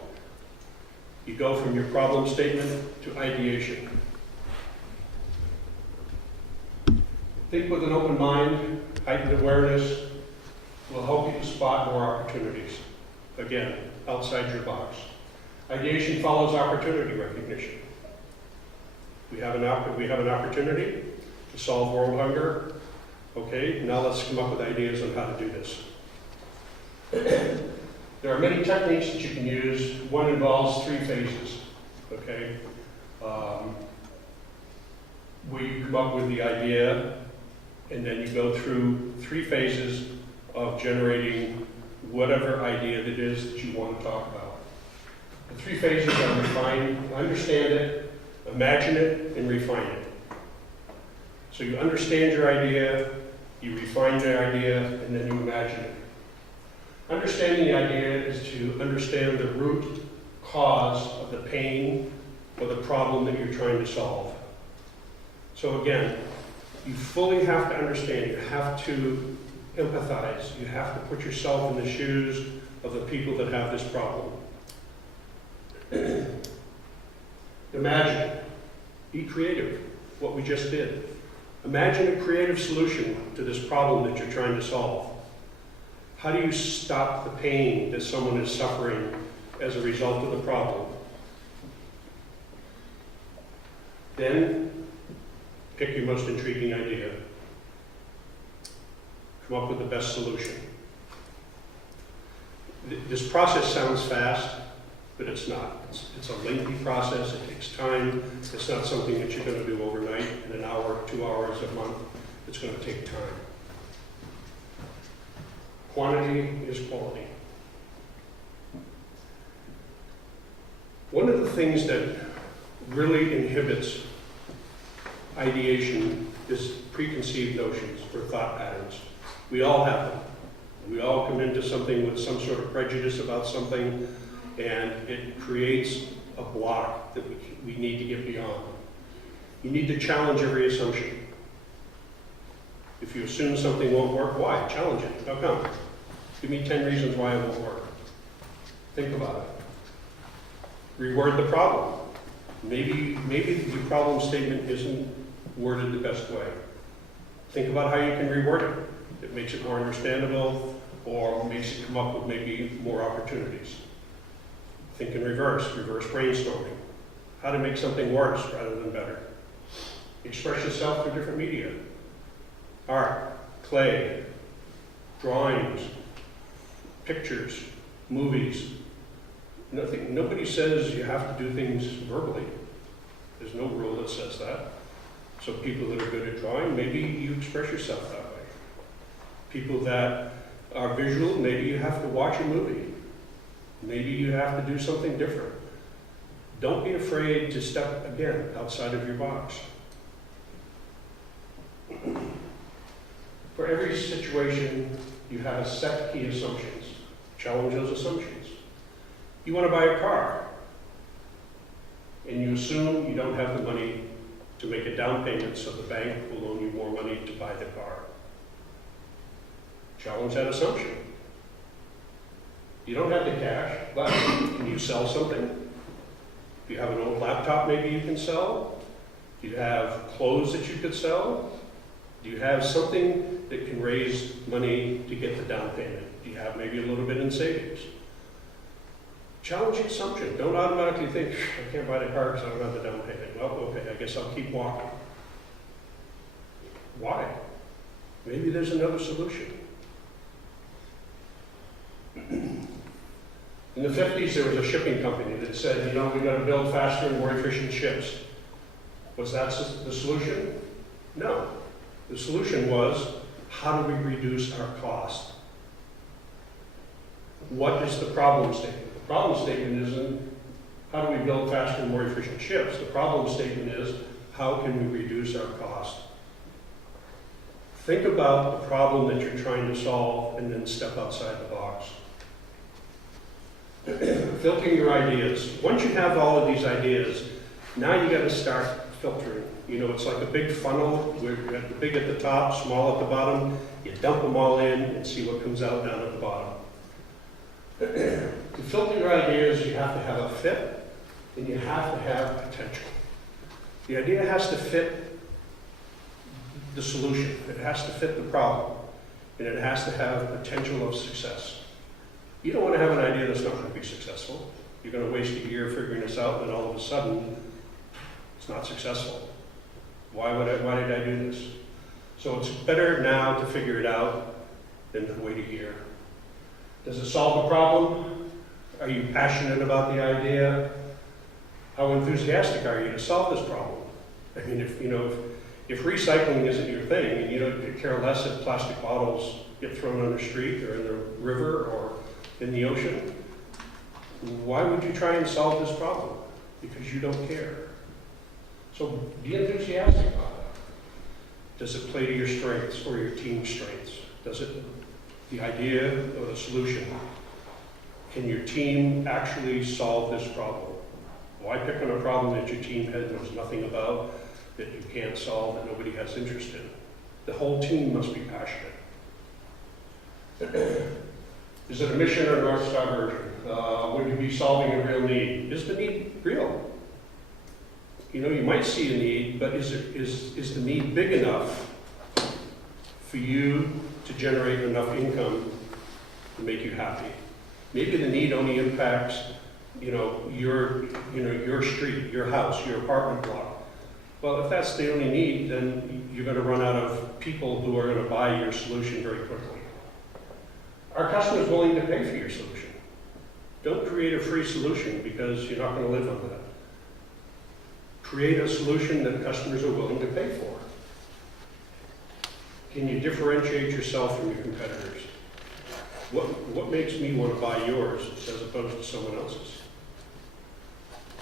You go from your problem statement to ideation. Think with an open mind, heightened awareness will help you to spot more opportunities. Again, outside your box. Ideation follows opportunity recognition. We have an opportunity to solve world hunger. Okay, now let's come up with ideas on how to do this. There are many techniques that you can use. One involves 3 phases. Okay, where you come up with the idea, and then you go through 3 phases of generating whatever idea it is that you want to talk about. The 3 phases are refine, understand it, imagine it, and refine it. So you understand your idea, you refine the idea, and then you imagine it. Understanding the idea is to understand the root cause of the pain or the problem that you're trying to solve. So again, you fully have to understand, you have to empathize, you have to put yourself in the shoes of the people that have this problem. Imagine, be creative, what we just did. Imagine a creative solution to this problem that you're trying to solve. How do you stop the pain that someone is suffering as a result of the problem? Then, pick your most intriguing idea. Come up with the best solution. This process sounds fast, but it's not. It's a lengthy process, it takes time. It's not something that you're gonna do overnight in an hour, 2 hours a month. It's gonna take time. Quantity is quality. One of the things that really inhibits ideation is preconceived notions or thought patterns. We all have them. We all come into something with some sort of prejudice about something, and it creates a block that we need to get beyond. You need to challenge every assumption. If you assume something won't work, why? Challenge it. How come? Give me 10 reasons why it won't work. Think about it. Reword the problem. Maybe the problem statement isn't worded the best way. Think about how you can reword it. It makes it more understandable, or makes it come up with maybe more opportunities. Think in reverse brainstorming. How to make something worse rather than better. Express yourself through different media. Art, clay, drawings, pictures, movies. Nobody says you have to do things verbally. There's no rule that says that. So people that are good at drawing, maybe you express yourself that way. People that are visual, maybe you have to watch a movie. Maybe you have to do something different. Don't be afraid to step, again, outside of your box. For every situation, you have a set key assumptions. Challenge those assumptions. You want to buy a car, and you assume you don't have the money to make a down payment, so the bank will loan you more money to buy the car. Challenge that assumption. You don't have the cash, but can you sell something? If you have an old laptop, maybe you can sell. Do you have clothes that you could sell? Do you have something that can raise money to get the down payment? Do you have maybe a little bit in savings? Challenge the assumption. Don't automatically think, I can't buy the car because I don't have the down payment. Well, okay, I guess I'll keep walking. Why? Maybe there's another solution. In the 50s, there was a shipping company that said, you know, we got to build faster and more efficient ships. Was that the solution? No. The solution was, how do we reduce our cost? What is the problem statement? The problem statement isn't, how do we build faster and more efficient ships? The problem statement is, how can we reduce our cost? Think about the problem that you're trying to solve and then step outside the box. Filtering your ideas. Once you have all of these ideas, now you got to start filtering. You know, it's like a big funnel where you have the big at the top, small at the bottom. You dump them all in and see what comes out down at the bottom. To filter your ideas, you have to have a fit and you have to have potential. The idea has to fit the solution. It has to fit the problem. And it has to have potential of success. You don't want to have an idea that's not going to be successful. You're going to waste a year figuring this out, and all of a sudden, it's not successful. Why did I do this? So it's better now to figure it out than to wait a year. Does it solve the problem? Are you passionate about the idea? How enthusiastic are you to solve this problem? I mean, if recycling isn't your thing, and you don't care less if plastic bottles get thrown on the street or in the river or in the ocean, why would you try and solve this problem? Because you don't care. So be enthusiastic about it. Does it play to your strengths or your team's strengths? Does it, the idea or the solution, can your team actually solve this problem? Why pick on a problem that your team knows nothing about, that you can't solve, that nobody has interest in? The whole team must be passionate. Is it a mission or a North Star version? Would you be solving a real need? Is the need real? You know, you might see a need, but is the need big enough for you to generate enough income to make you happy? Maybe the need only impacts, your street, your house, your apartment block. Well, if that's the only need, then you're going to run out of people who are going to buy your solution very quickly. Are customers willing to pay for your solution? Don't create a free solution because you're not going to live on that. Create a solution that customers are willing to pay for. Can you differentiate yourself from your competitors? What makes me want to buy yours as opposed to someone else's?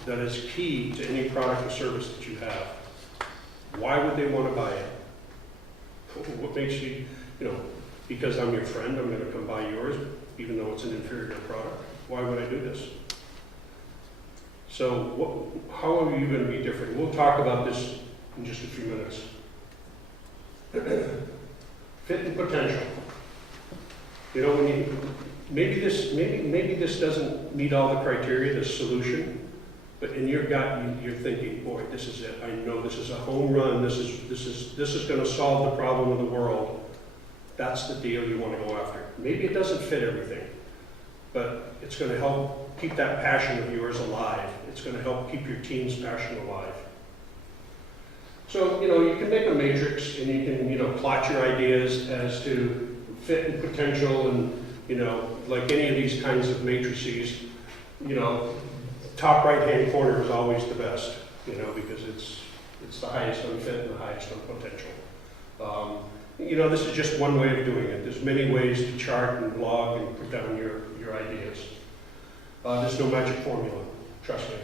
That is key to any product or service that you have. Why would they want to buy it? What makes you, because I'm your friend, I'm going to come buy yours, even though it's an inferior product. Why would I do this? So how are you going to be different? We'll talk about this in just a few minutes. Fit and potential. Maybe this doesn't meet all the criteria, this solution, but in your gut, you're thinking, boy, this is it. I know this is a home run. This is going to solve the problem of the world. That's the deal you want to go after. Maybe it doesn't fit everything, but it's going to help keep that passion of yours alive. It's going to help keep your team's passion alive. So, you can make a matrix and you can, plot your ideas as to fit and potential and, like any of these kinds of matrices, top right-hand corner is always the best, because it's the highest on fit and the highest on potential. This is just one way of doing it. There's many ways to chart and log and put down your ideas. There's no magic formula, trust me.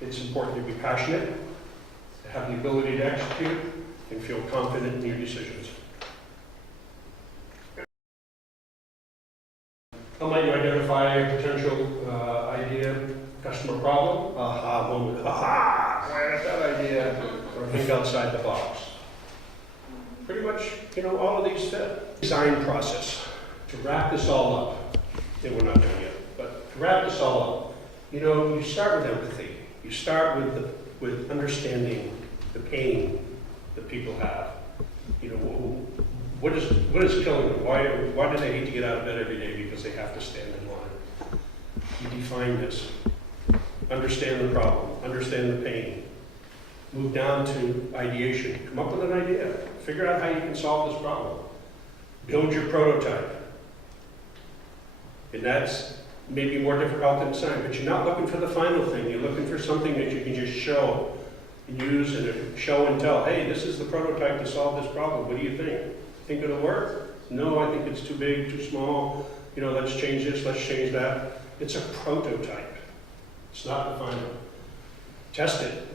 It's important to be passionate, to have the ability to execute, and feel confident in your decisions. How might you identify a potential idea, customer problem? Aha moment. Aha! Why is that idea? Or think outside the box. Pretty much, all of these fit. Design process. To wrap this all up, and we're not done yet, but to wrap this all up, you start with empathy. You start with understanding the pain that people have. What is killing them? Why do they hate to get out of bed every day because they have to stand in line? You define this. Understand the problem. Understand the pain. Move down to ideation. Come up with an idea. Figure out how you can solve this problem. Build your prototype. And that's maybe more difficult than design, but you're not looking for the final thing. You're looking for something that you can just show, use, and show and tell. Hey, this is the prototype to solve this problem. What do you think? Think it'll work? No, I think it's too big, too small. Let's change this, let's change that. It's a prototype. It's not the final. Test it.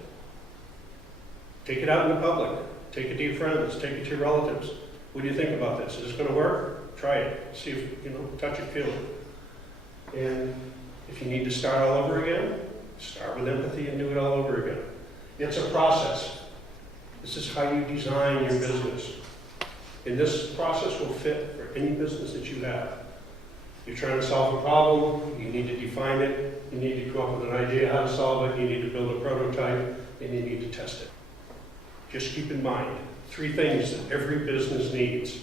Take it out in the public. Take it to your friends. Take it to your relatives. What do you think about this? Is this going to work? Try it. See if, touch it, feel it. And if you need to start all over again, start with empathy and do it all over again. It's a process. This is how you design your business. And this process will fit for any business that you have. You're trying to solve a problem, you need to define it, you need to come up with an idea how to solve it, you need to build a prototype, and you need to test it. Just keep in mind, 3 things that every business needs.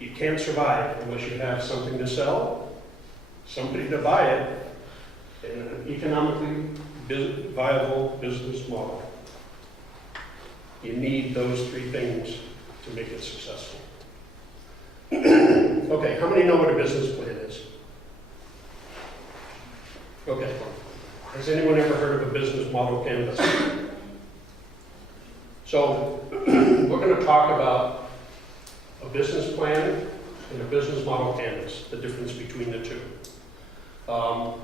You can't survive unless you have something to sell, somebody to buy it, and an economically viable business model. You need those 3 things to make it successful. Okay, how many know what a business plan is? Okay. Has anyone ever heard of a business model canvas? So, we're going to talk about a business plan and a business model canvas, the difference between the two. A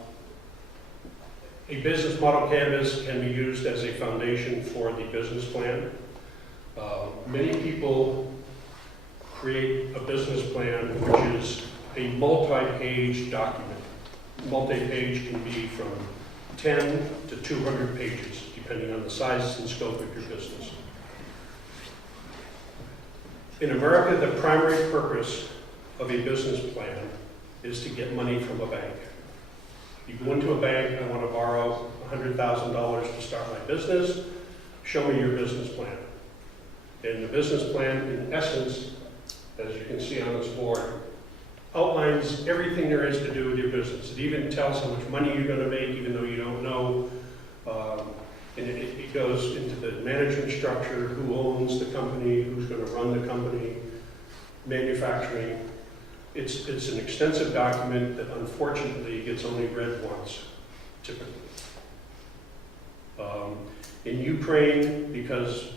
business model canvas can be used as a foundation for the business plan. Many people create a business plan which is a multi-page document. Multi-page can be from 10 to 200 pages, depending on the size and scope of your business. In America, the primary purpose of a business plan is to get money from a bank. You go into a bank, I want to borrow $100,000 to start my business, show me your business plan. And the business plan, in essence, as you can see on this board, outlines everything there is to do with your business. It even tells how much money you're going to make, even though you don't know. And it goes into the management structure, who owns the company, who's going to run the company, manufacturing. It's an extensive document that unfortunately gets only read once, typically. In Ukraine, because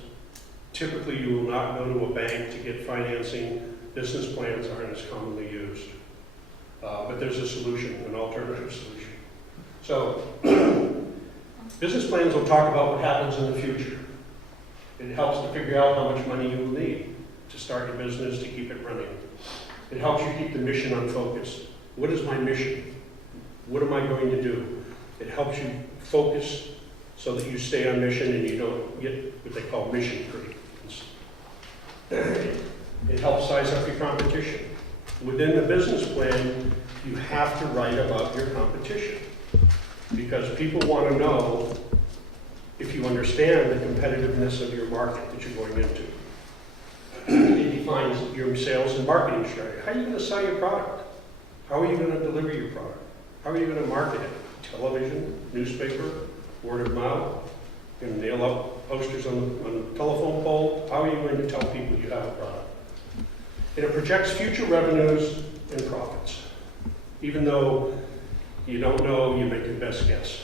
typically you will not go to a bank to get financing, business plans aren't as commonly used. But there's a solution, an alternative solution. So, business plans will talk about what happens in the future. It helps to figure out how much money you will need to start your business, to keep it running. It helps you keep the mission on focus. What is my mission? What am I going to do? It helps you focus so that you stay on mission and you don't get what they call mission creep. It helps size up your competition. Within the business plan, you have to write about your competition because people want to know if you understand the competitiveness of your market that you're going into. It defines your sales and marketing strategy. How are you going to sell your product? How are you going to deliver your product? How are you going to market it? Television, newspaper, word of mouth? You're going to nail up posters on the telephone pole? How are you going to tell people you have a product? And it projects future revenues and profits. Even though you don't know, you make your best guess.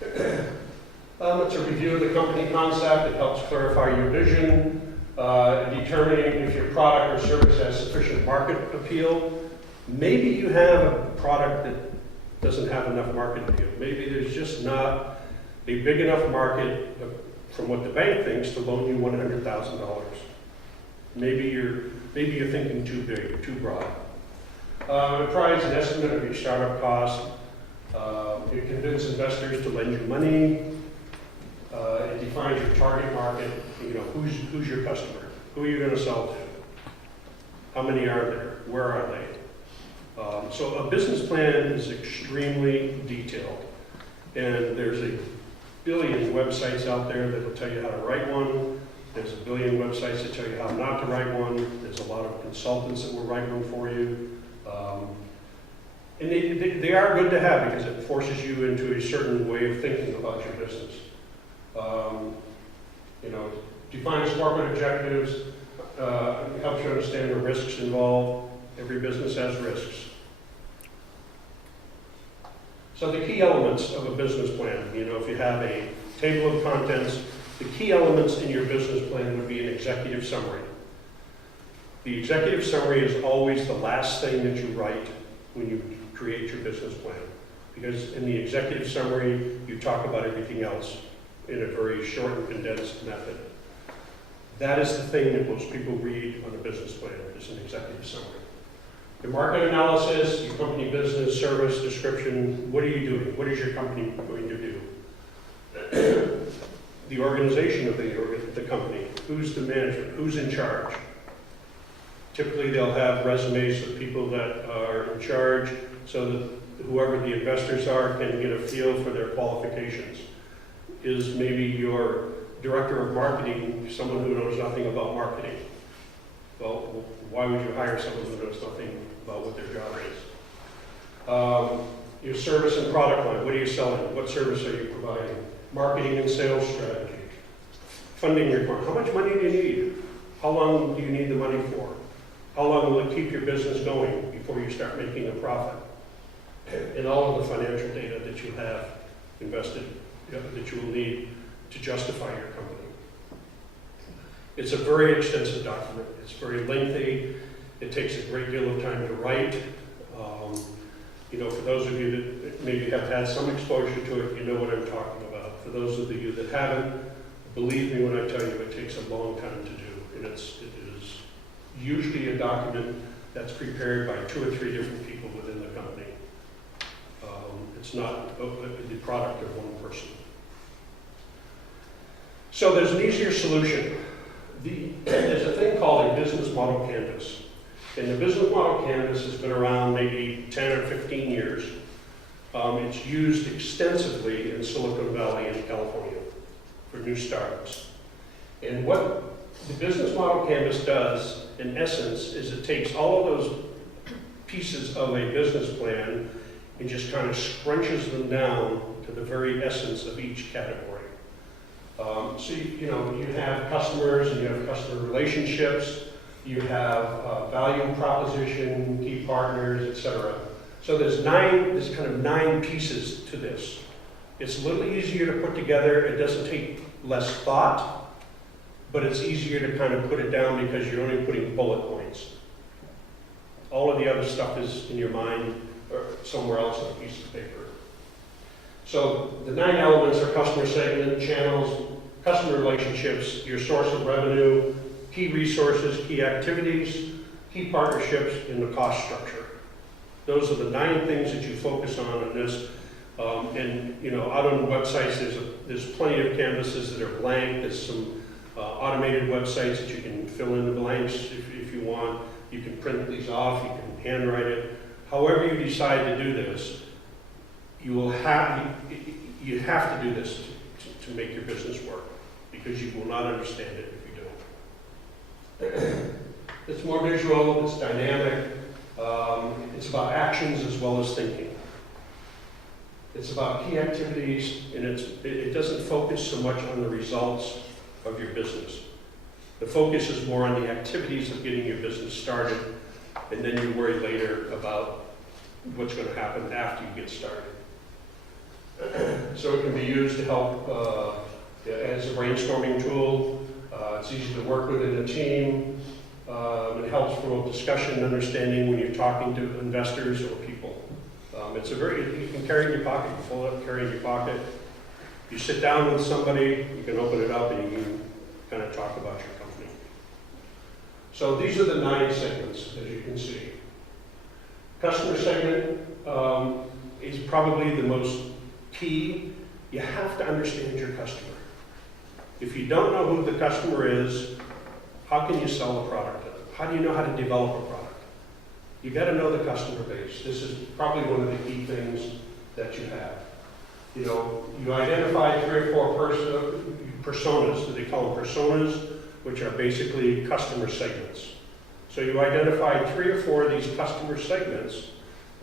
It's a review of the company concept. It helps clarify your vision, determining if your product or service has sufficient market appeal. Maybe you have a product that doesn't have enough market appeal. Maybe there's just not a big enough market from what the bank thinks to loan you $100,000. Maybe you're thinking too big, too broad. It provides an estimate of your startup cost. It convinces investors to lend you money. It defines your target market. You know, who's your customer? Who are you going to sell to? How many are there? Where are they? So a business plan is extremely detailed. And there's a billion websites out there that will tell you how to write one. There's a billion websites that tell you how not to write one. There's a lot of consultants that will write one for you. And they are good to have because it forces you into a certain way of thinking about your business. You know, defines corporate objectives, helps you understand the risks involved. Every business has risks. So the key elements of a business plan, you know, if you have a table of contents, the key elements in your business plan would be an executive summary. The executive summary is always the last thing that you write when you create your business plan. Because in the executive summary, you talk about everything else in a very short and condensed method. That is the thing that most people read on a business plan, is an executive summary. Your market analysis, your company business, service, description, what are you doing? What is your company going to do? The organization of the company, who's the management, who's in charge? Typically they'll have resumes of people that are in charge so that whoever the investors are can get a feel for their qualifications. Is maybe your director of marketing someone who knows nothing about marketing? Well, why would you hire someone who knows nothing about what their job is? Your service and product line, what are you selling? What service are you providing? Marketing and sales strategy. Funding requirement, how much money do you need? How long do you need the money for? How long will it keep your business going before you start making a profit? And all of the financial data that you have invested, that you will need to justify your company. It's a very extensive document. It's very lengthy. It takes a great deal of time to write. You know, for those of you that maybe have had some exposure to it, you know what I'm talking about. For those of you that haven't, believe me when I tell you it takes a long time to do. And it is usually a document that's prepared by 2 or 3 different people within the company. It's not the product of one person. So there's an easier solution. There's a thing called a business model canvas. And the business model canvas has been around maybe 10 or 15 years. It's used extensively in Silicon Valley in California for new startups. And what the business model canvas does, in essence, is it takes all of those pieces of a business plan and just kind of scrunches them down to the very essence of each category. So you have customers and you have customer relationships. You have value proposition, key partners, etc. So there's kind of nine pieces to this. It's a little easier to put together. It doesn't take less thought, but it's easier to kind of put it down because you're only putting bullet points. All of the other stuff is in your mind or somewhere else on a piece of paper. So the 9 elements are customer segment, channels, customer relationships, your source of revenue, key resources, key activities, key partnerships, and the cost structure. Those are the 9 things that you focus on in this. And you know, out on the websites, there's plenty of canvases that are blank. There's some automated websites that you can fill in the blanks if you want. You can print these off. You can handwrite it. However you decide to do this, you have to do this to make your business work, because you will not understand it if you don't. It's more visual. It's dynamic. It's about actions as well as thinking. It's about key activities, and it doesn't focus so much on the results of your business. The focus is more on the activities of getting your business started, and then you worry later about what's going to happen after you get started. So it can be used to help as a brainstorming tool. It's easy to work with in a team. It helps promote discussion and understanding when you're talking to investors or people. You can carry in your pocket, you fold it up, carry in your pocket. You sit down with somebody, you can open it up and you can kind of talk about your company. So these are the 9 segments, as you can see. Customer segment is probably the most key. You have to understand your customer. If you don't know who the customer is, how can you sell a product to them? How do you know how to develop a product? You got to know the customer base. This is probably one of the key things that you have. You know, you identify 3 or 4 personas, so they call them personas, which are basically customer segments. So you identify 3 or 4 of these customer segments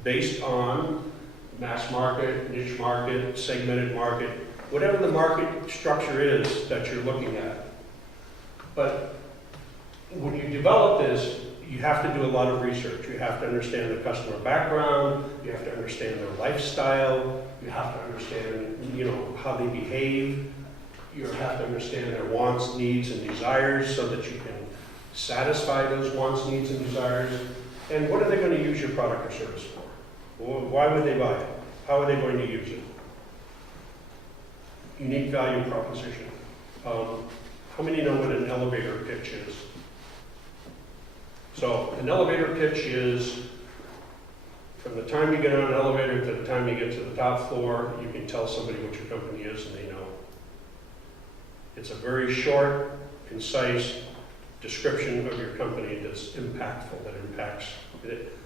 based on mass market, niche market, segmented market, whatever the market structure is that you're looking at. But when you develop this, you have to do a lot of research. You have to understand the customer background, you have to understand their lifestyle, you have to understand, you know, how they behave, you have to understand their wants, needs, and desires so that you can satisfy those wants, needs, and desires. And what are they going to use your product or service for? Well, why would they buy it? How are they going to use it? Unique value proposition. How many know what an elevator pitch is? So an elevator pitch is from the time you get on an elevator to the time you get to the top floor, you can tell somebody what your company is and they know. It's a very short, concise description of your company that's impactful, that impacts it.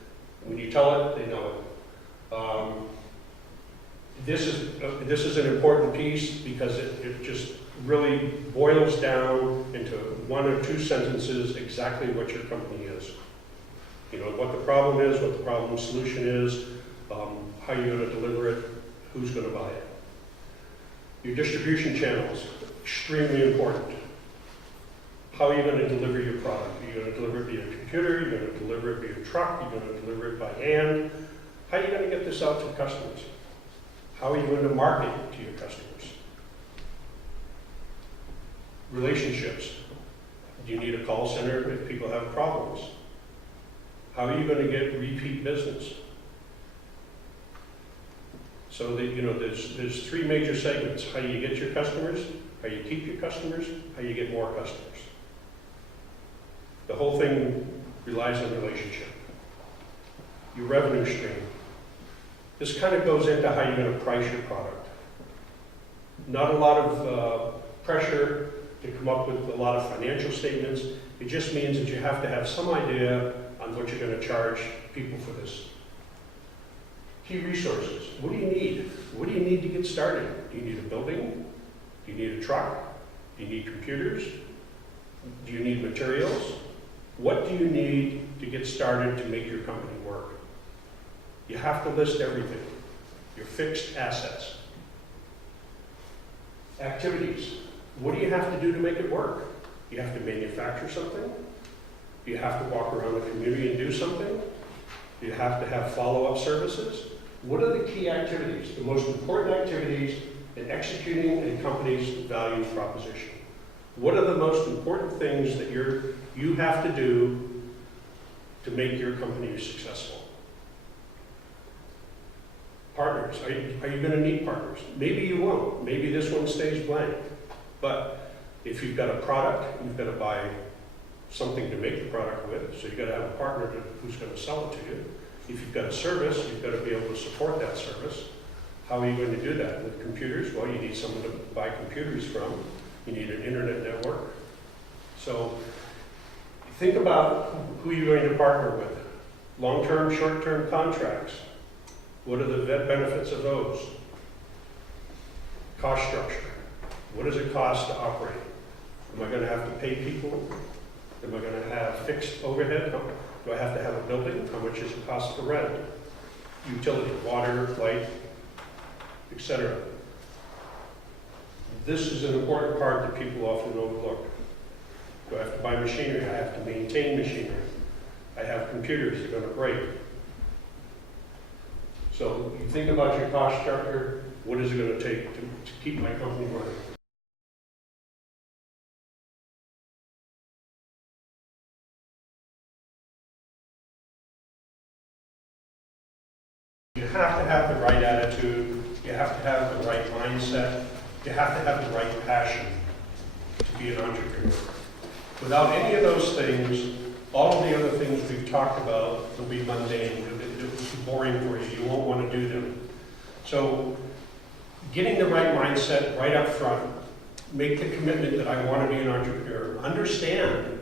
When you tell it, they know it. This is an important piece because it just really boils down into 1 or 2 sentences exactly what your company is. You know, what the problem is, what the problem solution is, how you're going to deliver it, who's going to buy it. Your distribution channels, extremely important. How are you going to deliver your product? Are you going to deliver it via computer? Are you going to deliver it via truck? Are you going to deliver it by hand? How are you going to get this out to customers? How are you going to market to your customers? Relationships. Do you need a call center if people have problems? How are you going to get repeat business? So that, you know, there's 3 major segments. How you get your customers, how you keep your customers, how you get more customers. The whole thing relies on relationship. Your revenue stream. This kind of goes into how you're going to price your product. Not a lot of pressure to come up with a lot of financial statements. It just means that you have to have some idea on what you're going to charge people for this. Key resources. What do you need? What do you need to get started? Do you need a building? Do you need a truck? Do you need computers? Do you need materials? What do you need to get started to make your company work? You have to list everything. Your fixed assets. Activities. What do you have to do to make it work? You have to manufacture something. Do you have to walk around the community and do something? Do you have to have follow-up services? What are the key activities, the most important activities in executing a company's value proposition? What are the most important things that you have to do to make your company successful? Partners, are you going to need partners? Maybe you won't. Maybe this one stays blank. But if you've got a product, you've got to buy something to make the product with, so you've got to have a partner who's going to sell it to you. If you've got a service, you've got to be able to support that service. How are you going to do that? With computers? Well, you need someone to buy computers from. You need an internet network. So think about who you're going to partner with. Long-term, short-term contracts. What are the benefits of those? Cost structure. What does it cost to operate? Am I going to have to pay people? Am I going to have fixed overhead? Do I have to have a building? How much does it cost for rent? Utility, water, light, etc. This is an important part that people often overlook. Do I have to buy machinery? I have to maintain machinery. I have computers that are going to break. So you think about your cost structure, what is it going to take to keep my company running? You have to have the right attitude, you have to have the right mindset, you have to have the right passion to be an entrepreneur. Without any of those things, all of the other things we've talked about will be mundane, it will be boring for you, you won't want to do them. So getting the right mindset right up front, make the commitment that I want to be an entrepreneur, understand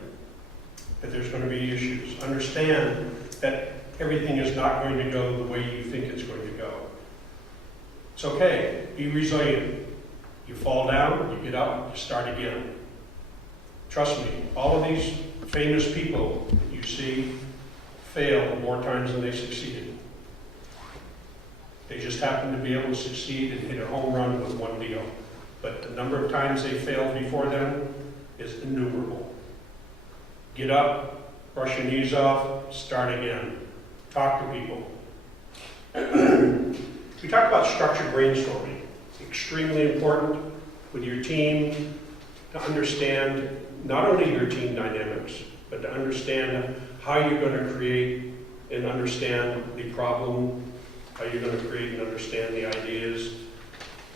that there's going to be issues, understand that everything is not going to go the way you think it's going to go. It's okay, be resilient. You fall down, you get up, you start again. Trust me, all of these famous people that you see fail more times than they succeeded. They just happen to be able to succeed and hit a home run with one deal. But the number of times they failed before then is innumerable. Get up, brush your knees off, start again. Talk to people. We talk about structured brainstorming. Extremely important with your team to understand not only your team dynamics, but to understand how you're going to create and understand the problem, how you're going to create and understand the ideas.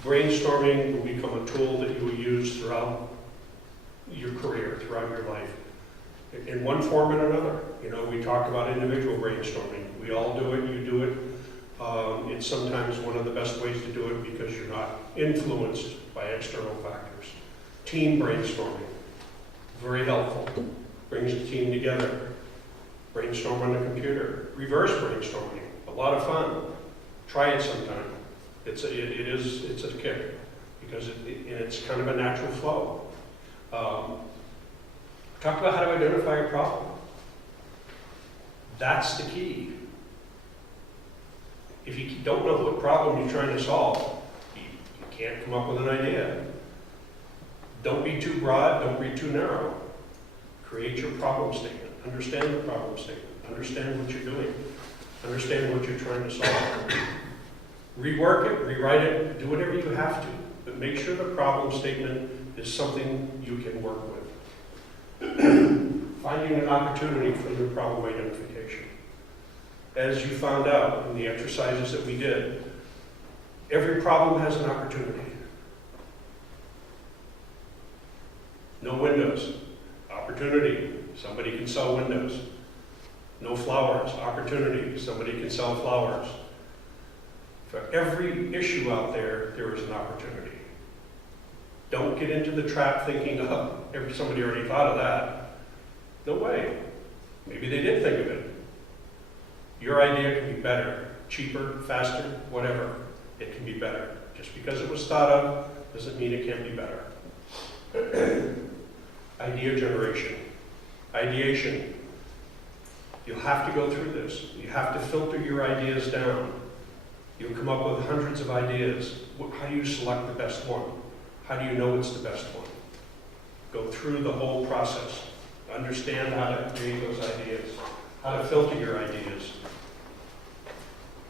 Brainstorming will become a tool that you will use throughout your career, throughout your life, in one form or another. You know, we talk about individual brainstorming. We all do it, you do it. It's sometimes one of the best ways to do it because you're not influenced by external factors. Team brainstorming, very helpful. Brings the team together. Brainstorm on the computer. Reverse brainstorming, a lot of fun. Try it sometime. It's a kick because it's kind of a natural flow. Talk about how to identify a problem. That's the key. If you don't know what problem you're trying to solve, you can't come up with an idea. Don't be too broad, don't be too narrow. Create your problem statement. Understand the problem statement. Understand what you're doing. Understand what you're trying to solve. Rework it, rewrite it, do whatever you have to, but make sure the problem statement is something you can work with. Finding an opportunity for your problem identification. As you found out in the exercises that we did, every problem has an opportunity. No windows, opportunity, somebody can sell windows. No flowers, opportunity, somebody can sell flowers. For every issue out there, there is an opportunity. Don't get into the trap thinking, oh, somebody already thought of that. No way. Maybe they did think of it. Your idea can be better, cheaper, faster, whatever. It can be better. Just because it was thought of doesn't mean it can't be better. Idea generation. Ideation. You'll have to go through this. You have to filter your ideas down. You'll come up with hundreds of ideas. How do you select the best one? How do you know it's the best one? Go through the whole process. understand how to create those ideas, how to filter your ideas.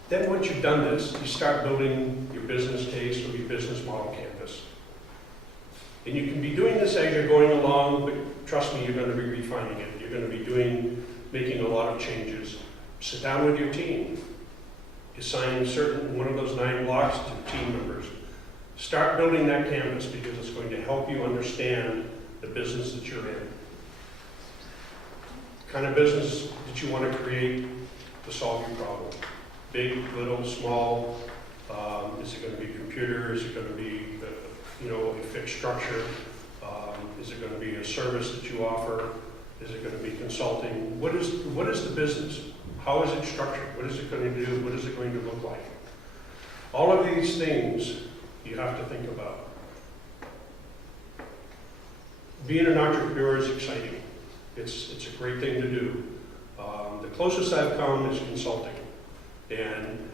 Then once you've done this, you start building your business case or your business model canvas. And you can be doing this as you're going along, but trust me, you're going to be refining it. You're going to be making a lot of changes. Sit down with your team. Assign one of those 9 blocks to team members. Start building that canvas because it's going to help you understand the business that you're in. The kind of business that you want to create to solve your problem. Big, little, small. Is it going to be a computer? Is it going to be a fixed structure? Is it going to be a service that you offer? Is it going to be consulting? What is the business? How is it structured? What is it going to do? What is it going to look like? All of these things you have to think about. Being an entrepreneur is exciting. It's a great thing to do. The closest I've come is consulting. And,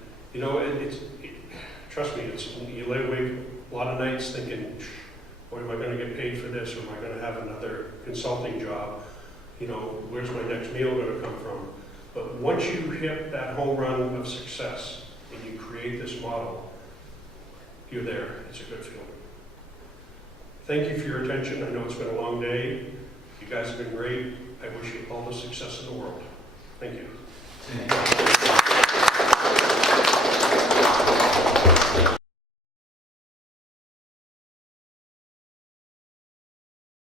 trust me, you lay awake a lot of nights thinking, boy, am I going to get paid for this, or am I going to have another consulting job? Where's my next meal going to come from? But once you hit that home run of success and you create this model, you're there. It's a good feeling. Thank you for your attention. I know it's been a long day. You guys have been great. I wish you all the success in the world. Thank you.